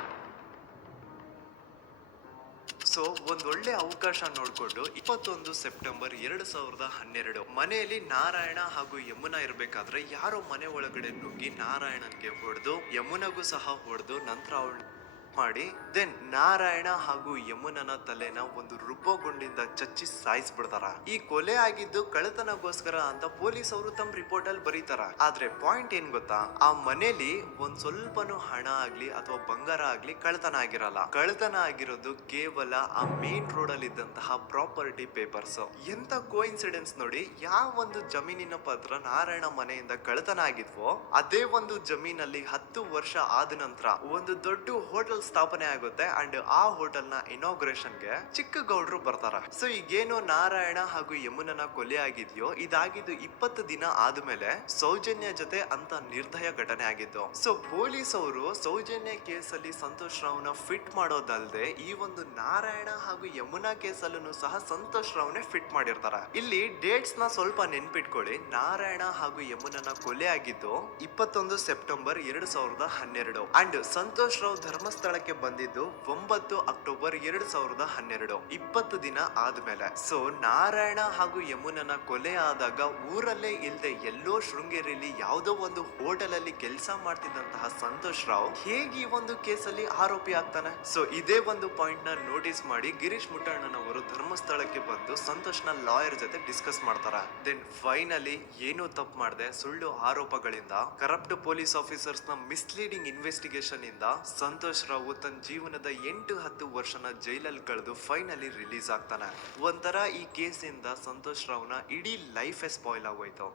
ಸೊ ಒಂದೊಳ್ಳೆ ಅವಕಾಶ ನೋಡ್ಕೊಂಡು 21 ಸೆಪ್ಟೆಂಬರ್ 2012 ಮನೆಯಲ್ಲಿ ನಾರಾಯಣ ಹಾಗೂ ಯಮುನಾ ಇರ್ಬೇಕಾದ್ರೆ ಯಾರೋ ಮನೆ ಒಳಗಡೆ ನುಗ್ಗಿ ನಾರಾಯಣನ್ಗೆ ಹೊಡೆದು ಯಮುನಾಗೂ ಸಹ ಹೊಡೆದು ನಂತರ ಅವಳು ಮಾಡಿ ದೆನ್ ನಾರಾಯಣ ಹಾಗೂ ಯಮುನನ ತಲೆನ ಒಂದು ರುಬ್ಬಗುಂಡಿಂದ ಚಚ್ಚಿ ಸಾಯಿಸ್ಬಿಡ್ತಾರ. ಈ ಕೊಲೆ ಆಗಿದ್ದು ಕಳ್ಳತನಗೋಸ್ಕರ ಅಂತ ಪೊಲೀಸ್ ಅವರು ತಮ್ಮ ರಿಪೋರ್ಟ್ ಅಲ್ಲಿ ಬರೀತಾರ. ಆದ್ರೆ ಪಾಯಿಂಟ್ ಏನ್ ಗೊತ್ತಾ, ಆ ಮನೇಲಿ ಒಂದ್ ಸ್ವಲ್ಪನೂ ಹಣ ಆಗ್ಲಿ ಅಥವಾ ಬಂಗಾರ ಆಗ್ಲಿ ಕಳ್ಳತನ ಆಗಿರಲ್ಲ. ಕಳ್ಳತನ ಆಗಿರೋದು ಕೇವಲ ಆ ಮೇನ್ ರೋಡ್ ಅಲ್ಲಿ ಇದ್ದಂತಹ ಪ್ರಾಪರ್ಟಿ ಪೇಪರ್ಸ್. ಎಂತ ಕೋಇನ್ಸಿಡೆನ್ಸ್ ನೋಡಿ, ಯಾವ ಒಂದು ಜಮೀನಿನ ಪತ್ರ ನಾರಾಯಣ ಮನೆಯಿಂದ ಕಳ್ಳತನ ಆಗಿದ್ವೋ ಅದೇ ಒಂದು ಜಮೀನಲ್ಲಿ 10 ವರ್ಷ ಆದ ನಂತರ ಒಂದು ದೊಡ್ಡ ಹೋಟೆಲ್ ಸ್ಥಾಪನೆ ಆಗುತ್ತೆ ಅಂಡ್ ಆ ಹೋಟೆಲ್ ನ ಇನಾಗ್ರೇಷನ್ ಗೆ ಚಿಕ್ಕ ಗೌಡ್ರು ಬರ್ತಾರ. ಸೊ ಈಗೇನು ನಾರಾಯಣ ಹಾಗೂ ಯಮುನನ ಕೊಲೆ ಆಗಿದ್ಯೋ ಇದಾಗಿದ್ದು 20 ದಿನ ಆದ್ಮೇಲೆ ಸೌಜನ್ಯ ಜೊತೆ ಅಂತ ನಿರ್ದಯ ಘಟನೆ ಆಗಿದ್ದು. ಸೊ ಪೊಲೀಸ್ ಅವರು ಸೌಜನ್ಯ ಕೇಸಲ್ಲಿ ಸಂತೋಷ್ ರಾವ್ನ ಫಿಟ್ ಮಾಡೋದಲ್ದೆ ಈ ಒಂದು ನಾರಾಯಣ ಹಾಗೂ ಯಮುನಾ ಕೇಸಲ್ಲೂ ಸಹ ಸಂತೋಷ್ ರಾವ್ನೆ ಫಿಟ್ ಮಾಡಿರ್ತಾರ. ಇಲ್ಲಿ ಡೇಟ್ಸ್ ನ ಸ್ವಲ್ಪ ನೆನ್ಪಿಟ್ಕೊಳ್ಳಿ. ನಾರಾಯಣ ಹಾಗೂ ಯಮುನನ ಕೊಲೆ ಆಗಿದ್ದು 21 ಸೆಪ್ಟೆಂಬರ್ 2012 ಅಂಡ್ ಸಂತೋಷ್ ರಾವ್ ಧರ್ಮಸ್ಥಳಕ್ಕೆ ಬಂದಿದ್ದು 9 ಅಕ್ಟೋಬರ್ 2012, 20 ದಿನ ಆದ್ಮೇಲೆ. ಸೊ ನಾರಾಯಣ ಹಾಗೂ ಯಮುನನ ಕೊಲೆ ಆದಾಗ ಊರಲ್ಲೇ ಇಲ್ದೆ ಎಲ್ಲೋ ಶೃಂಗೇರಿಯಲ್ಲಿ ಯಾವುದೋ ಒಂದು ಹೋಟೆಲ್ ಅಲ್ಲಿ ಕೆಲಸ ಮಾಡ್ತಿದ್ದಂತಹ ಸಂತೋಷ್ ರಾವ್ ಹೇಗೆ ಈ ಒಂದು ಕೇಸಲ್ಲಿ ಆರೋಪಿ ಆಗ್ತಾನೆ? ಸೊ ಇದೇ ಒಂದು ಪಾಯಿಂಟ್ ನ ನೋಟಿಸ್ ಮಾಡಿ ಗಿರೀಶ್ ಮುಟ್ಟಣ್ಣನವರು ಧರ್ಮಸ್ಥಳಕ್ಕೆ ಬಂದು ಸಂತೋಷ್ ನ ಲಾಯರ್ ಜೊತೆ ಡಿಸ್ಕಸ್ ಮಾಡ್ತಾರ. ದೆನ್ ಫೈನಲಿ ಏನೋ ತಪ್ಪು ಮಾಡದೆ ಸುಳ್ಳು ಆರೋಪಗಳಿಂದ ಕರಪ್ಟ್ ಪೊಲೀಸ್ ಆಫೀಸರ್ಸ್ ನ ಮಿಸ್ಲೀಡಿಂಗ್ ಇನ್ವೆಸ್ಟಿಗೇಷನ್ ಇಂದ ಸಂತೋಷ್ ರಾವ್ ತನ್ನ ಜೀವನದ 8-10 ವರ್ಷನ ಜೈಲಲ್ಲಿ ಕಳೆದು ಫೈನಲಿ ರಿಲೀಸ್ ಆಗ್ತಾನೆ. ಒಂಥರ ಈ ಕೇಸಿಂದ ಸಂತೋಷ್ ರಾವ್ನ ಇಡೀ ಲೈಫ್ ಸ್ಪಾಯ್ಲ್ ಆಗೋಯ್ತು.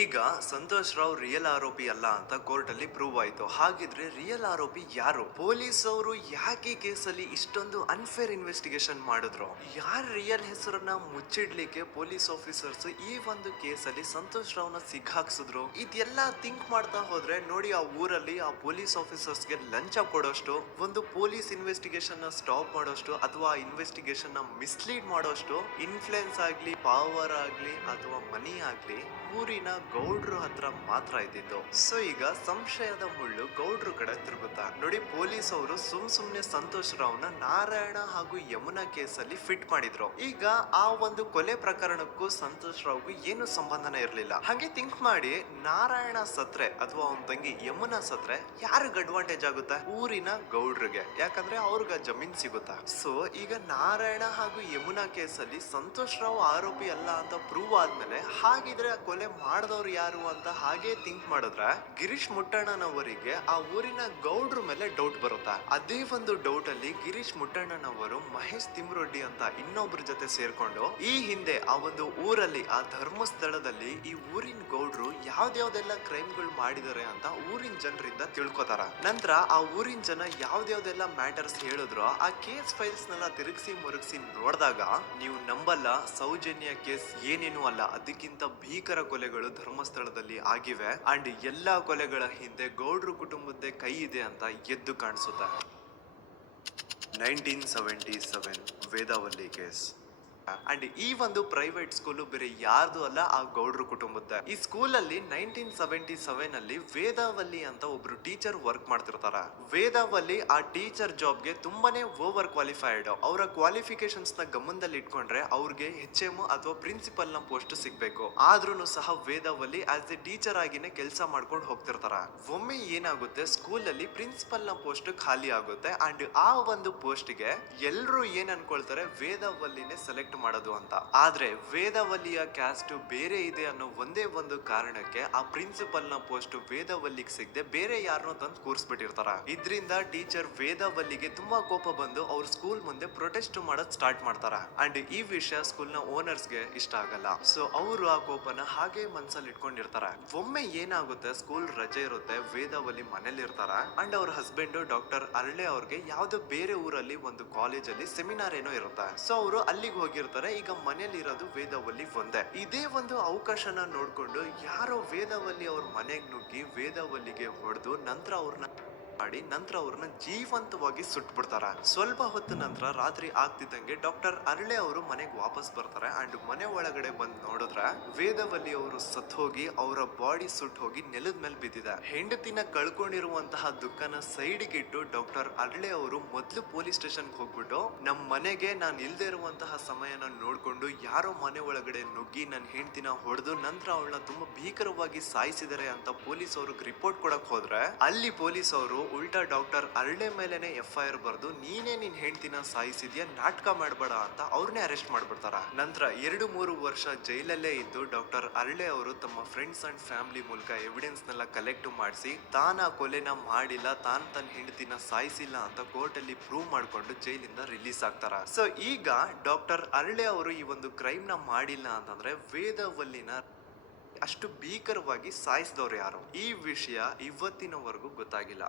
ಈಗ ಸಂತೋಷ್ ರಾವ್ ರಿಯಲ್ ಆರೋಪಿ ಅಲ್ಲ ಅಂತ ಕೋರ್ಟ್ ಅಲ್ಲಿ ಪ್ರೂವ್ ಆಯ್ತು. ಹಾಗಿದ್ರೆ ರಿಯಲ್ ಆರೋಪಿ ಯಾರು? ಪೊಲೀಸ್ ಅವರು ಯಾಕೆ ಕೇಸಲ್ಲಿ ಇಷ್ಟೊಂದು ಅನ್ಫೇರ್ ಇನ್ವೆಸ್ಟಿಗೇಷನ್ ಮಾಡಿದ್ರು? ಯಾರ ರಿಯಲ್ ಹೆಸರನ್ನ ಮುಚ್ಚಿಡ್ಲಿಕ್ಕೆ ಪೊಲೀಸ್ ಆಫೀಸರ್ಸ್ ಈ ಒಂದು ಕೇಸಲ್ಲಿ ಸಂತೋಷ್ ರಾವ್ನ ಸಿಕ್ಕಾಕ್ಸಿದ್ರು? ಇದೆಲ್ಲ ಥಿಂಕ್ ಮಾಡ್ತಾ ಹೋದ್ರೆ ನೋಡಿ, ಆ ಊರಲ್ಲಿ ಆ ಪೊಲೀಸ್ ಆಫೀಸರ್ಸ್ಗೆ ಲಂಚ ಕೊಡೋಷ್ಟು, ಒಂದು ಪೊಲೀಸ್ ಇನ್ವೆಸ್ಟಿಗೇಷನ್ ನ ಸ್ಟಾಪ್ ಮಾಡೋಷ್ಟು ಅಥವಾ ಇನ್ವೆಸ್ಟಿಗೇಷನ್ ನ ಮಿಸ್ಲೀಡ್ ಮಾಡೋಷ್ಟು ಇನ್ಫ್ಲುಯೆನ್ಸ್ ಆಗ್ಲಿ, ಪವರ್ ಆಗ್ಲಿ ಅಥವಾ ಮನಿ ಆಗ್ಲಿ ಊರಿನ ಗೌಡ್ರು ಹತ್ರ ಮಾತ್ರ ಇದ್ದಿದ್ದು. ಸೊ ಈಗ ಸಂಶಯದ ಮುಳ್ಳು ಗೌಡ್ರು ಕಡೆ ತಿರುಗುತ್ತಾ. ನೋಡಿ, ಪೊಲೀಸ್ ಅವರು ಸುಮ್ನೆ ಸಂತೋಷ್ ರಾವ್ನ ನಾರಾಯಣ ಹಾಗೂ ಯಮುನಾ ಕೇಸಲ್ಲಿ ಫಿಟ್ ಮಾಡಿದ್ರು. ಈಗ ಆ ಒಂದು ಕೊಲೆ ಪ್ರಕರಣಕ್ಕೂ ಸಂತೋಷ್ ರಾವ್ಗೂ ಏನು ಸಂಬಂಧನೇ ಇರ್ಲಿಲ್ಲ. ಹಾಗೆ ಥಿಂಕ್ ಮಾಡಿ, ನಾರಾಯಣ ಸತ್ರೆ ಅಥವಾ ಅವನ ತಂಗಿ ಯಮುನಾ ಸತ್ರೆ ಯಾರಿಗ ಅಡ್ವಾಂಟೇಜ್ ಆಗುತ್ತೆ? ಊರಿನ ಗೌಡ್ರಿಗೆ, ಯಾಕಂದ್ರೆ ಅವ್ರಿಗೆ ಜಮೀನ್ ಸಿಗುತ್ತಾ. ಸೊ ಈಗ ನಾರಾಯಣ ಹಾಗೂ ಯಮುನಾ ಕೇಸಲ್ಲಿ ಸಂತೋಷ್ ರಾವ್ ಆರೋಪಿ ಅಲ್ಲ ಅಂತ ಪ್ರೂವ್ ಆದ್ಮೇಲೆ, ಹಾಗಿದ್ರೆ ಆ ಕೊಲೆ ಮಾಡಿದವ್ರು ಯಾರು ಅಂತ ಹಾಗೆ ಥಿಂಕ್ ಮಾಡಿದ್ರೆ ಗಿರೀಶ್ ಮುಟ್ಟಣ್ಣನವರಿಗೆ ಆ ಊರಿನ ಗೌಡ್ರ ಮೇಲೆ ಡೌಟ್ ಬರುತ್ತಾ. ಅದೇ ಒಂದು ಡೌಟ್ ಅಲ್ಲಿ ಗಿರೀಶ್ ಮುಟ್ಟಣ್ಣನವರು ಮಹೇಶ್ ತಿಮ್ರೊಡ್ಡಿ ಅಂತ ಇನ್ನೊಬ್ರ ಜೊತೆ ಸೇರ್ಕೊಂಡು ಈ ಹಿಂದೆ ಆ ಒಂದು ಊರಲ್ಲಿ, ಆ ಧರ್ಮಸ್ಥಳದಲ್ಲಿ ಈ ಊರಿನ ಗೌಡ್ರು ಯಾವ್ದಾವ್ದೆಲ್ಲ ಕ್ರೈಮ್ಗಳು ಮಾಡಿದಾರೆ ಅಂತ ಊರಿನ ಜನರಿಂದ ತಿಳ್ಕೊತಾರ. ನಂತರ ಆ ಊರಿನ ಜನ ಯಾವ್ದಾವ್ದೆಲ್ಲ ಮ್ಯಾಟರ್ಸ್ ಹೇಳಿದ್ರು ಆ ಕೇಸ್ ಫೈಲ್ಸ್ ನೆಲ್ಲ ತಿರುಗಿಸಿ ಮುರುಗಿಸಿ ನೋಡಿದಾಗ ನೀವು ನಂಬಲ್ಲ, ಸೌಜನ್ಯ ಕೇಸ್ ಏನೇನು ಅಲ್ಲ, ಅದಕ್ಕಿಂತ ಭೀಕರ ಕೊಲೆಗಳು ಧರ್ಮಸ್ಥಳದಲ್ಲಿ ಆಗಿವೆ. ಅಂಡ್ ಎಲ್ಲಾ ಕೊಲೆಗಳ ಹಿಂದೆ ಗೌಡ್ರು ಕುಟುಂಬದ್ದೇ ಕೈ ಇದೆ ಅಂತ ಎದ್ದು ಕಾಣಿಸುತ್ತೆ. 1977 ವೇದಾವಲ್ಲಿ ಕೇಸ್. ಅಂಡ್ ಈ ಒಂದು ಪ್ರೈವೇಟ್ ಸ್ಕೂಲು ಬೇರೆ ಯಾರ್ದು ಅಲ್ಲ, ಆ ಗೌಡ್ರು ಕುಟುಂಬದ. ಈ ಸ್ಕೂಲ್ ಅಲ್ಲಿ 1977 ಅಲ್ಲಿ ವೇದಾವಲ್ಲಿ ಅಂತ ಒಬ್ರು ಟೀಚರ್ ವರ್ಕ್ ಮಾಡ್ತಿರ್ತಾರ. ವೇದಾವಲ್ಲಿ ಆ ಟೀಚರ್ ಜಾಬ್ಗೆ ತುಂಬಾನೇ ಓವರ್ ಕ್ವಾಲಿಫೈಡ್. ಅವರ ಕ್ವಾಲಿಫಿಕೇಶನ್ಸ್ ನ ಗಮನದಲ್ಲಿ ಇಟ್ಕೊಂಡ್ರೆ ಅವ್ರಿಗೆ HM ಅಥವಾ ಪ್ರಿನ್ಸಿಪಲ್ ನ ಪೋಸ್ಟ್ ಸಿಗ್ಬೇಕು. ಆದ್ರೂ ಸಹ ವೇದಾವಲ್ಲಿ ಆಸ್ ಎ ಟೀಚರ್ ಆಗಿನೇ ಕೆಲಸ ಮಾಡ್ಕೊಂಡು ಹೋಗ್ತಿರ್ತಾರ. ಒಮ್ಮೆ ಏನಾಗುತ್ತೆ, ಸ್ಕೂಲ್ ಅಲ್ಲಿ ಪ್ರಿನ್ಸಿಪಲ್ ನ ಪೋಸ್ಟ್ ಖಾಲಿ ಆಗುತ್ತೆ. ಅಂಡ್ ಆ ಒಂದು ಪೋಸ್ಟ್ ಗೆ ಎಲ್ರು ಏನ್ ಅನ್ಕೊಳ್ತಾರೆ, ವೇದಾವಲ್ಲಿನೇ ಸೆಲೆಕ್ಟ್ ಮಾಡೋದು ಅಂತ. ಆದ್ರೆ ವೇದಾವಲ್ಲಿಯ ಕ್ಯಾಸ್ಟ್ ಬೇರೆ ಇದೆ ಅನ್ನೋ ಒಂದೇ ಒಂದು ಕಾರಣಕ್ಕೆ ಆ ಪ್ರಿನ್ಸಿಪಲ್ ನ ಪೋಸ್ಟ್ ವೇದಾವಲ್ಲಿಗೆ ಸಿಗದೆ ಬೇರೆ ಯಾರನ್ನೋ ತಂದು ಕೂರಿಸ್ಬಿಟ್ಟಿರ್ತಾರ. ಇದ್ರಿಂದ ಟೀಚರ್ ವೇದಾವಲ್ಲಿಗೆ ತುಂಬಾ ಕೋಪ ಬಂದು ಅವ್ರ ಸ್ಕೂಲ್ ಮುಂದೆ ಪ್ರೊಟೆಸ್ಟ್ ಮಾಡೋದ್ ಸ್ಟಾರ್ಟ್ ಮಾಡ್ತಾರ. ಅಂಡ್ ಈ ವಿಷಯ ಸ್ಕೂಲ್ ನ ಓನರ್ಸ್ ಗೆ ಇಷ್ಟ ಆಗಲ್ಲ. ಸೊ ಅವರು ಆ ಕೋಪನ ಹಾಗೆ ಮನ್ಸಲ್ಲಿ ಇಟ್ಕೊಂಡಿರ್ತಾರ. ಒಮ್ಮೆ ಏನಾಗುತ್ತೆ, ಸ್ಕೂಲ್ ರಜೆ ಇರುತ್ತೆ, ವೇದಾವಲ್ಲಿ ಮನೇಲಿ ಇರ್ತಾರ. ಅಂಡ್ ಅವ್ರ ಹಸ್ಬೆಂಡ್ ಡಾಕ್ಟರ್ ಅರಳೆ ಅವ್ರಿಗೆ ಯಾವ್ದೋ ಬೇರೆ ಊರಲ್ಲಿ ಒಂದು ಕಾಲೇಜ್ ಅಲ್ಲಿ ಸೆಮಿನಾರ್ ಏನೋ ಇರುತ್ತೆ. ಸೊ ಅವರು ಅಲ್ಲಿಗೆ ಹೋಗಿರ್ತಾರೆ. ಈಗ ಮನೇಲಿ ಇರೋದು ವೇದಾವಲ್ಲಿ ಒಂದೇ. ಇದೇ ಒಂದು ಅವಕಾಶನ ನೋಡ್ಕೊಂಡು ಯಾರೋ ವೇದಾವಲ್ಲಿ ಅವ್ರ ಮನೆಗ್ ನುಗ್ಗಿ ವೇದಾವಲ್ಲಿಗೆ ಹೊಡೆದು ನಂತರ ಅವ್ರನ್ನ ಜೀವಂತವಾಗಿ ಸುಟ್ಬಿಡ್ತಾರ. ಸ್ವಲ್ಪ ಹೊತ್ತು ನಂತರ ರಾತ್ರಿ ಆಗ್ತಿದ್ದಂಗೆ ಡಾಕ್ಟರ್ ಅರಳೆ ಅವರು ಮನೆಗೆ ವಾಪಸ್ ಬರ್ತಾರೆ. ಅಂಡ್ ಮನೆ ಒಳಗಡೆ ಬಂದ್ ನೋಡಿದ್ರೆ ವೇದಾವಲ್ಲಿ ಅವರು ಸತ್ ಹೋಗಿ ಅವರ ಬಾಡಿ ಸುಟ್ಟು ಹೋಗಿ ನೆಲದ ಮೇಲೆ ಬಿದ್ದಿದೆ. ಹೆಂಡತಿನ ಕಳ್ಕೊಂಡಿರುವಂತಹ ದುಃಖನ ಸೈಡ್ಗೆ ಇಟ್ಟು ಡಾಕ್ಟರ್ ಅರಳೆ ಅವರು ಮೊದ್ಲು ಪೊಲೀಸ್ ಸ್ಟೇಷನ್ ಹೋಗ್ಬಿಟ್ಟು, ನಮ್ ಮನೆಗೆ ನಾನು ಇಲ್ದೇ ಇರುವಂತಹ ಸಮಯನ ನೋಡ್ಕೊಂಡು ಯಾರೋ ಮನೆ ಒಳಗಡೆ ನುಗ್ಗಿ ನನ್ನ ಹೆಂಡತಿನ ಹೊಡೆದು ನಂತರ ಅವಳನ್ನ ತುಂಬಾ ಭೀಕರವಾಗಿ ಸಾಯಿಸಿದರೆ ಅಂತ ಪೊಲೀಸ್ ಅವ್ರಿಗೆ ರಿಪೋರ್ಟ್ ಕೊಡಕ್ ಹೋದ್ರೆ, ಅಲ್ಲಿ ಪೊಲೀಸ್ ಅವರು ಉಲ್ಟಾ ಡಾಕ್ಟರ್ ಅರಳೆ ಮೇಲೆನೆ FIR ಬರ್ದು, ನೀನೇ ನಿನ್ ಹೆಂಡತಿನ ಸಾಯಿಸಿದ್ಯಾ, ನಾಟಕ ಮಾಡ್ಬೇಡ ಅಂತ ಅವ್ರನ್ನೇ ಅರೆಸ್ಟ್ ಮಾಡ್ಬಿಡ್ತಾರ. ನಂತರ 2-3 ವರ್ಷ ಜೈಲಲ್ಲೇ ಇದ್ದು ಡಾಕ್ಟರ್ ಅರಳೆ ಅವರು ತಮ್ಮ ಫ್ರೆಂಡ್ಸ್ ಅಂಡ್ ಫ್ಯಾಮಿಲಿ ಮೂಲಕ ಎವಿಡೆನ್ಸ್ ನೆಲ್ಲ ಕಲೆಕ್ಟ್ ಮಾಡಿಸಿ ತಾನ ಕೊಲೆನ ಮಾಡಿಲ್ಲ, ತಾನ್ ತನ್ನ ಹೆಂಡತಿನ ಸಾಯಿಸಿಲ್ಲ ಅಂತ ಕೋರ್ಟ್ ಅಲ್ಲಿ ಪ್ರೂವ್ ಮಾಡ್ಕೊಂಡು ಜೈಲಿಂದ ರಿಲೀಸ್ ಆಗ್ತಾರ. ಸೊ ಈಗ ಡಾಕ್ಟರ್ ಅರಳೆ ಅವರು ಈ ಒಂದು ಕ್ರೈಮ್ ನ ಮಾಡಿಲ್ಲ ಅಂತಂದ್ರೆ ವೇದಾವಲ್ಲಿನ ಅಷ್ಟು ಭೀಕರವಾಗಿ ಸಾಯಿಸಿದವ್ರು ಯಾರು? ಈ ವಿಷಯ ಇವತ್ತಿನವರೆಗೂ ಗೊತ್ತಾಗಿಲ್ಲ.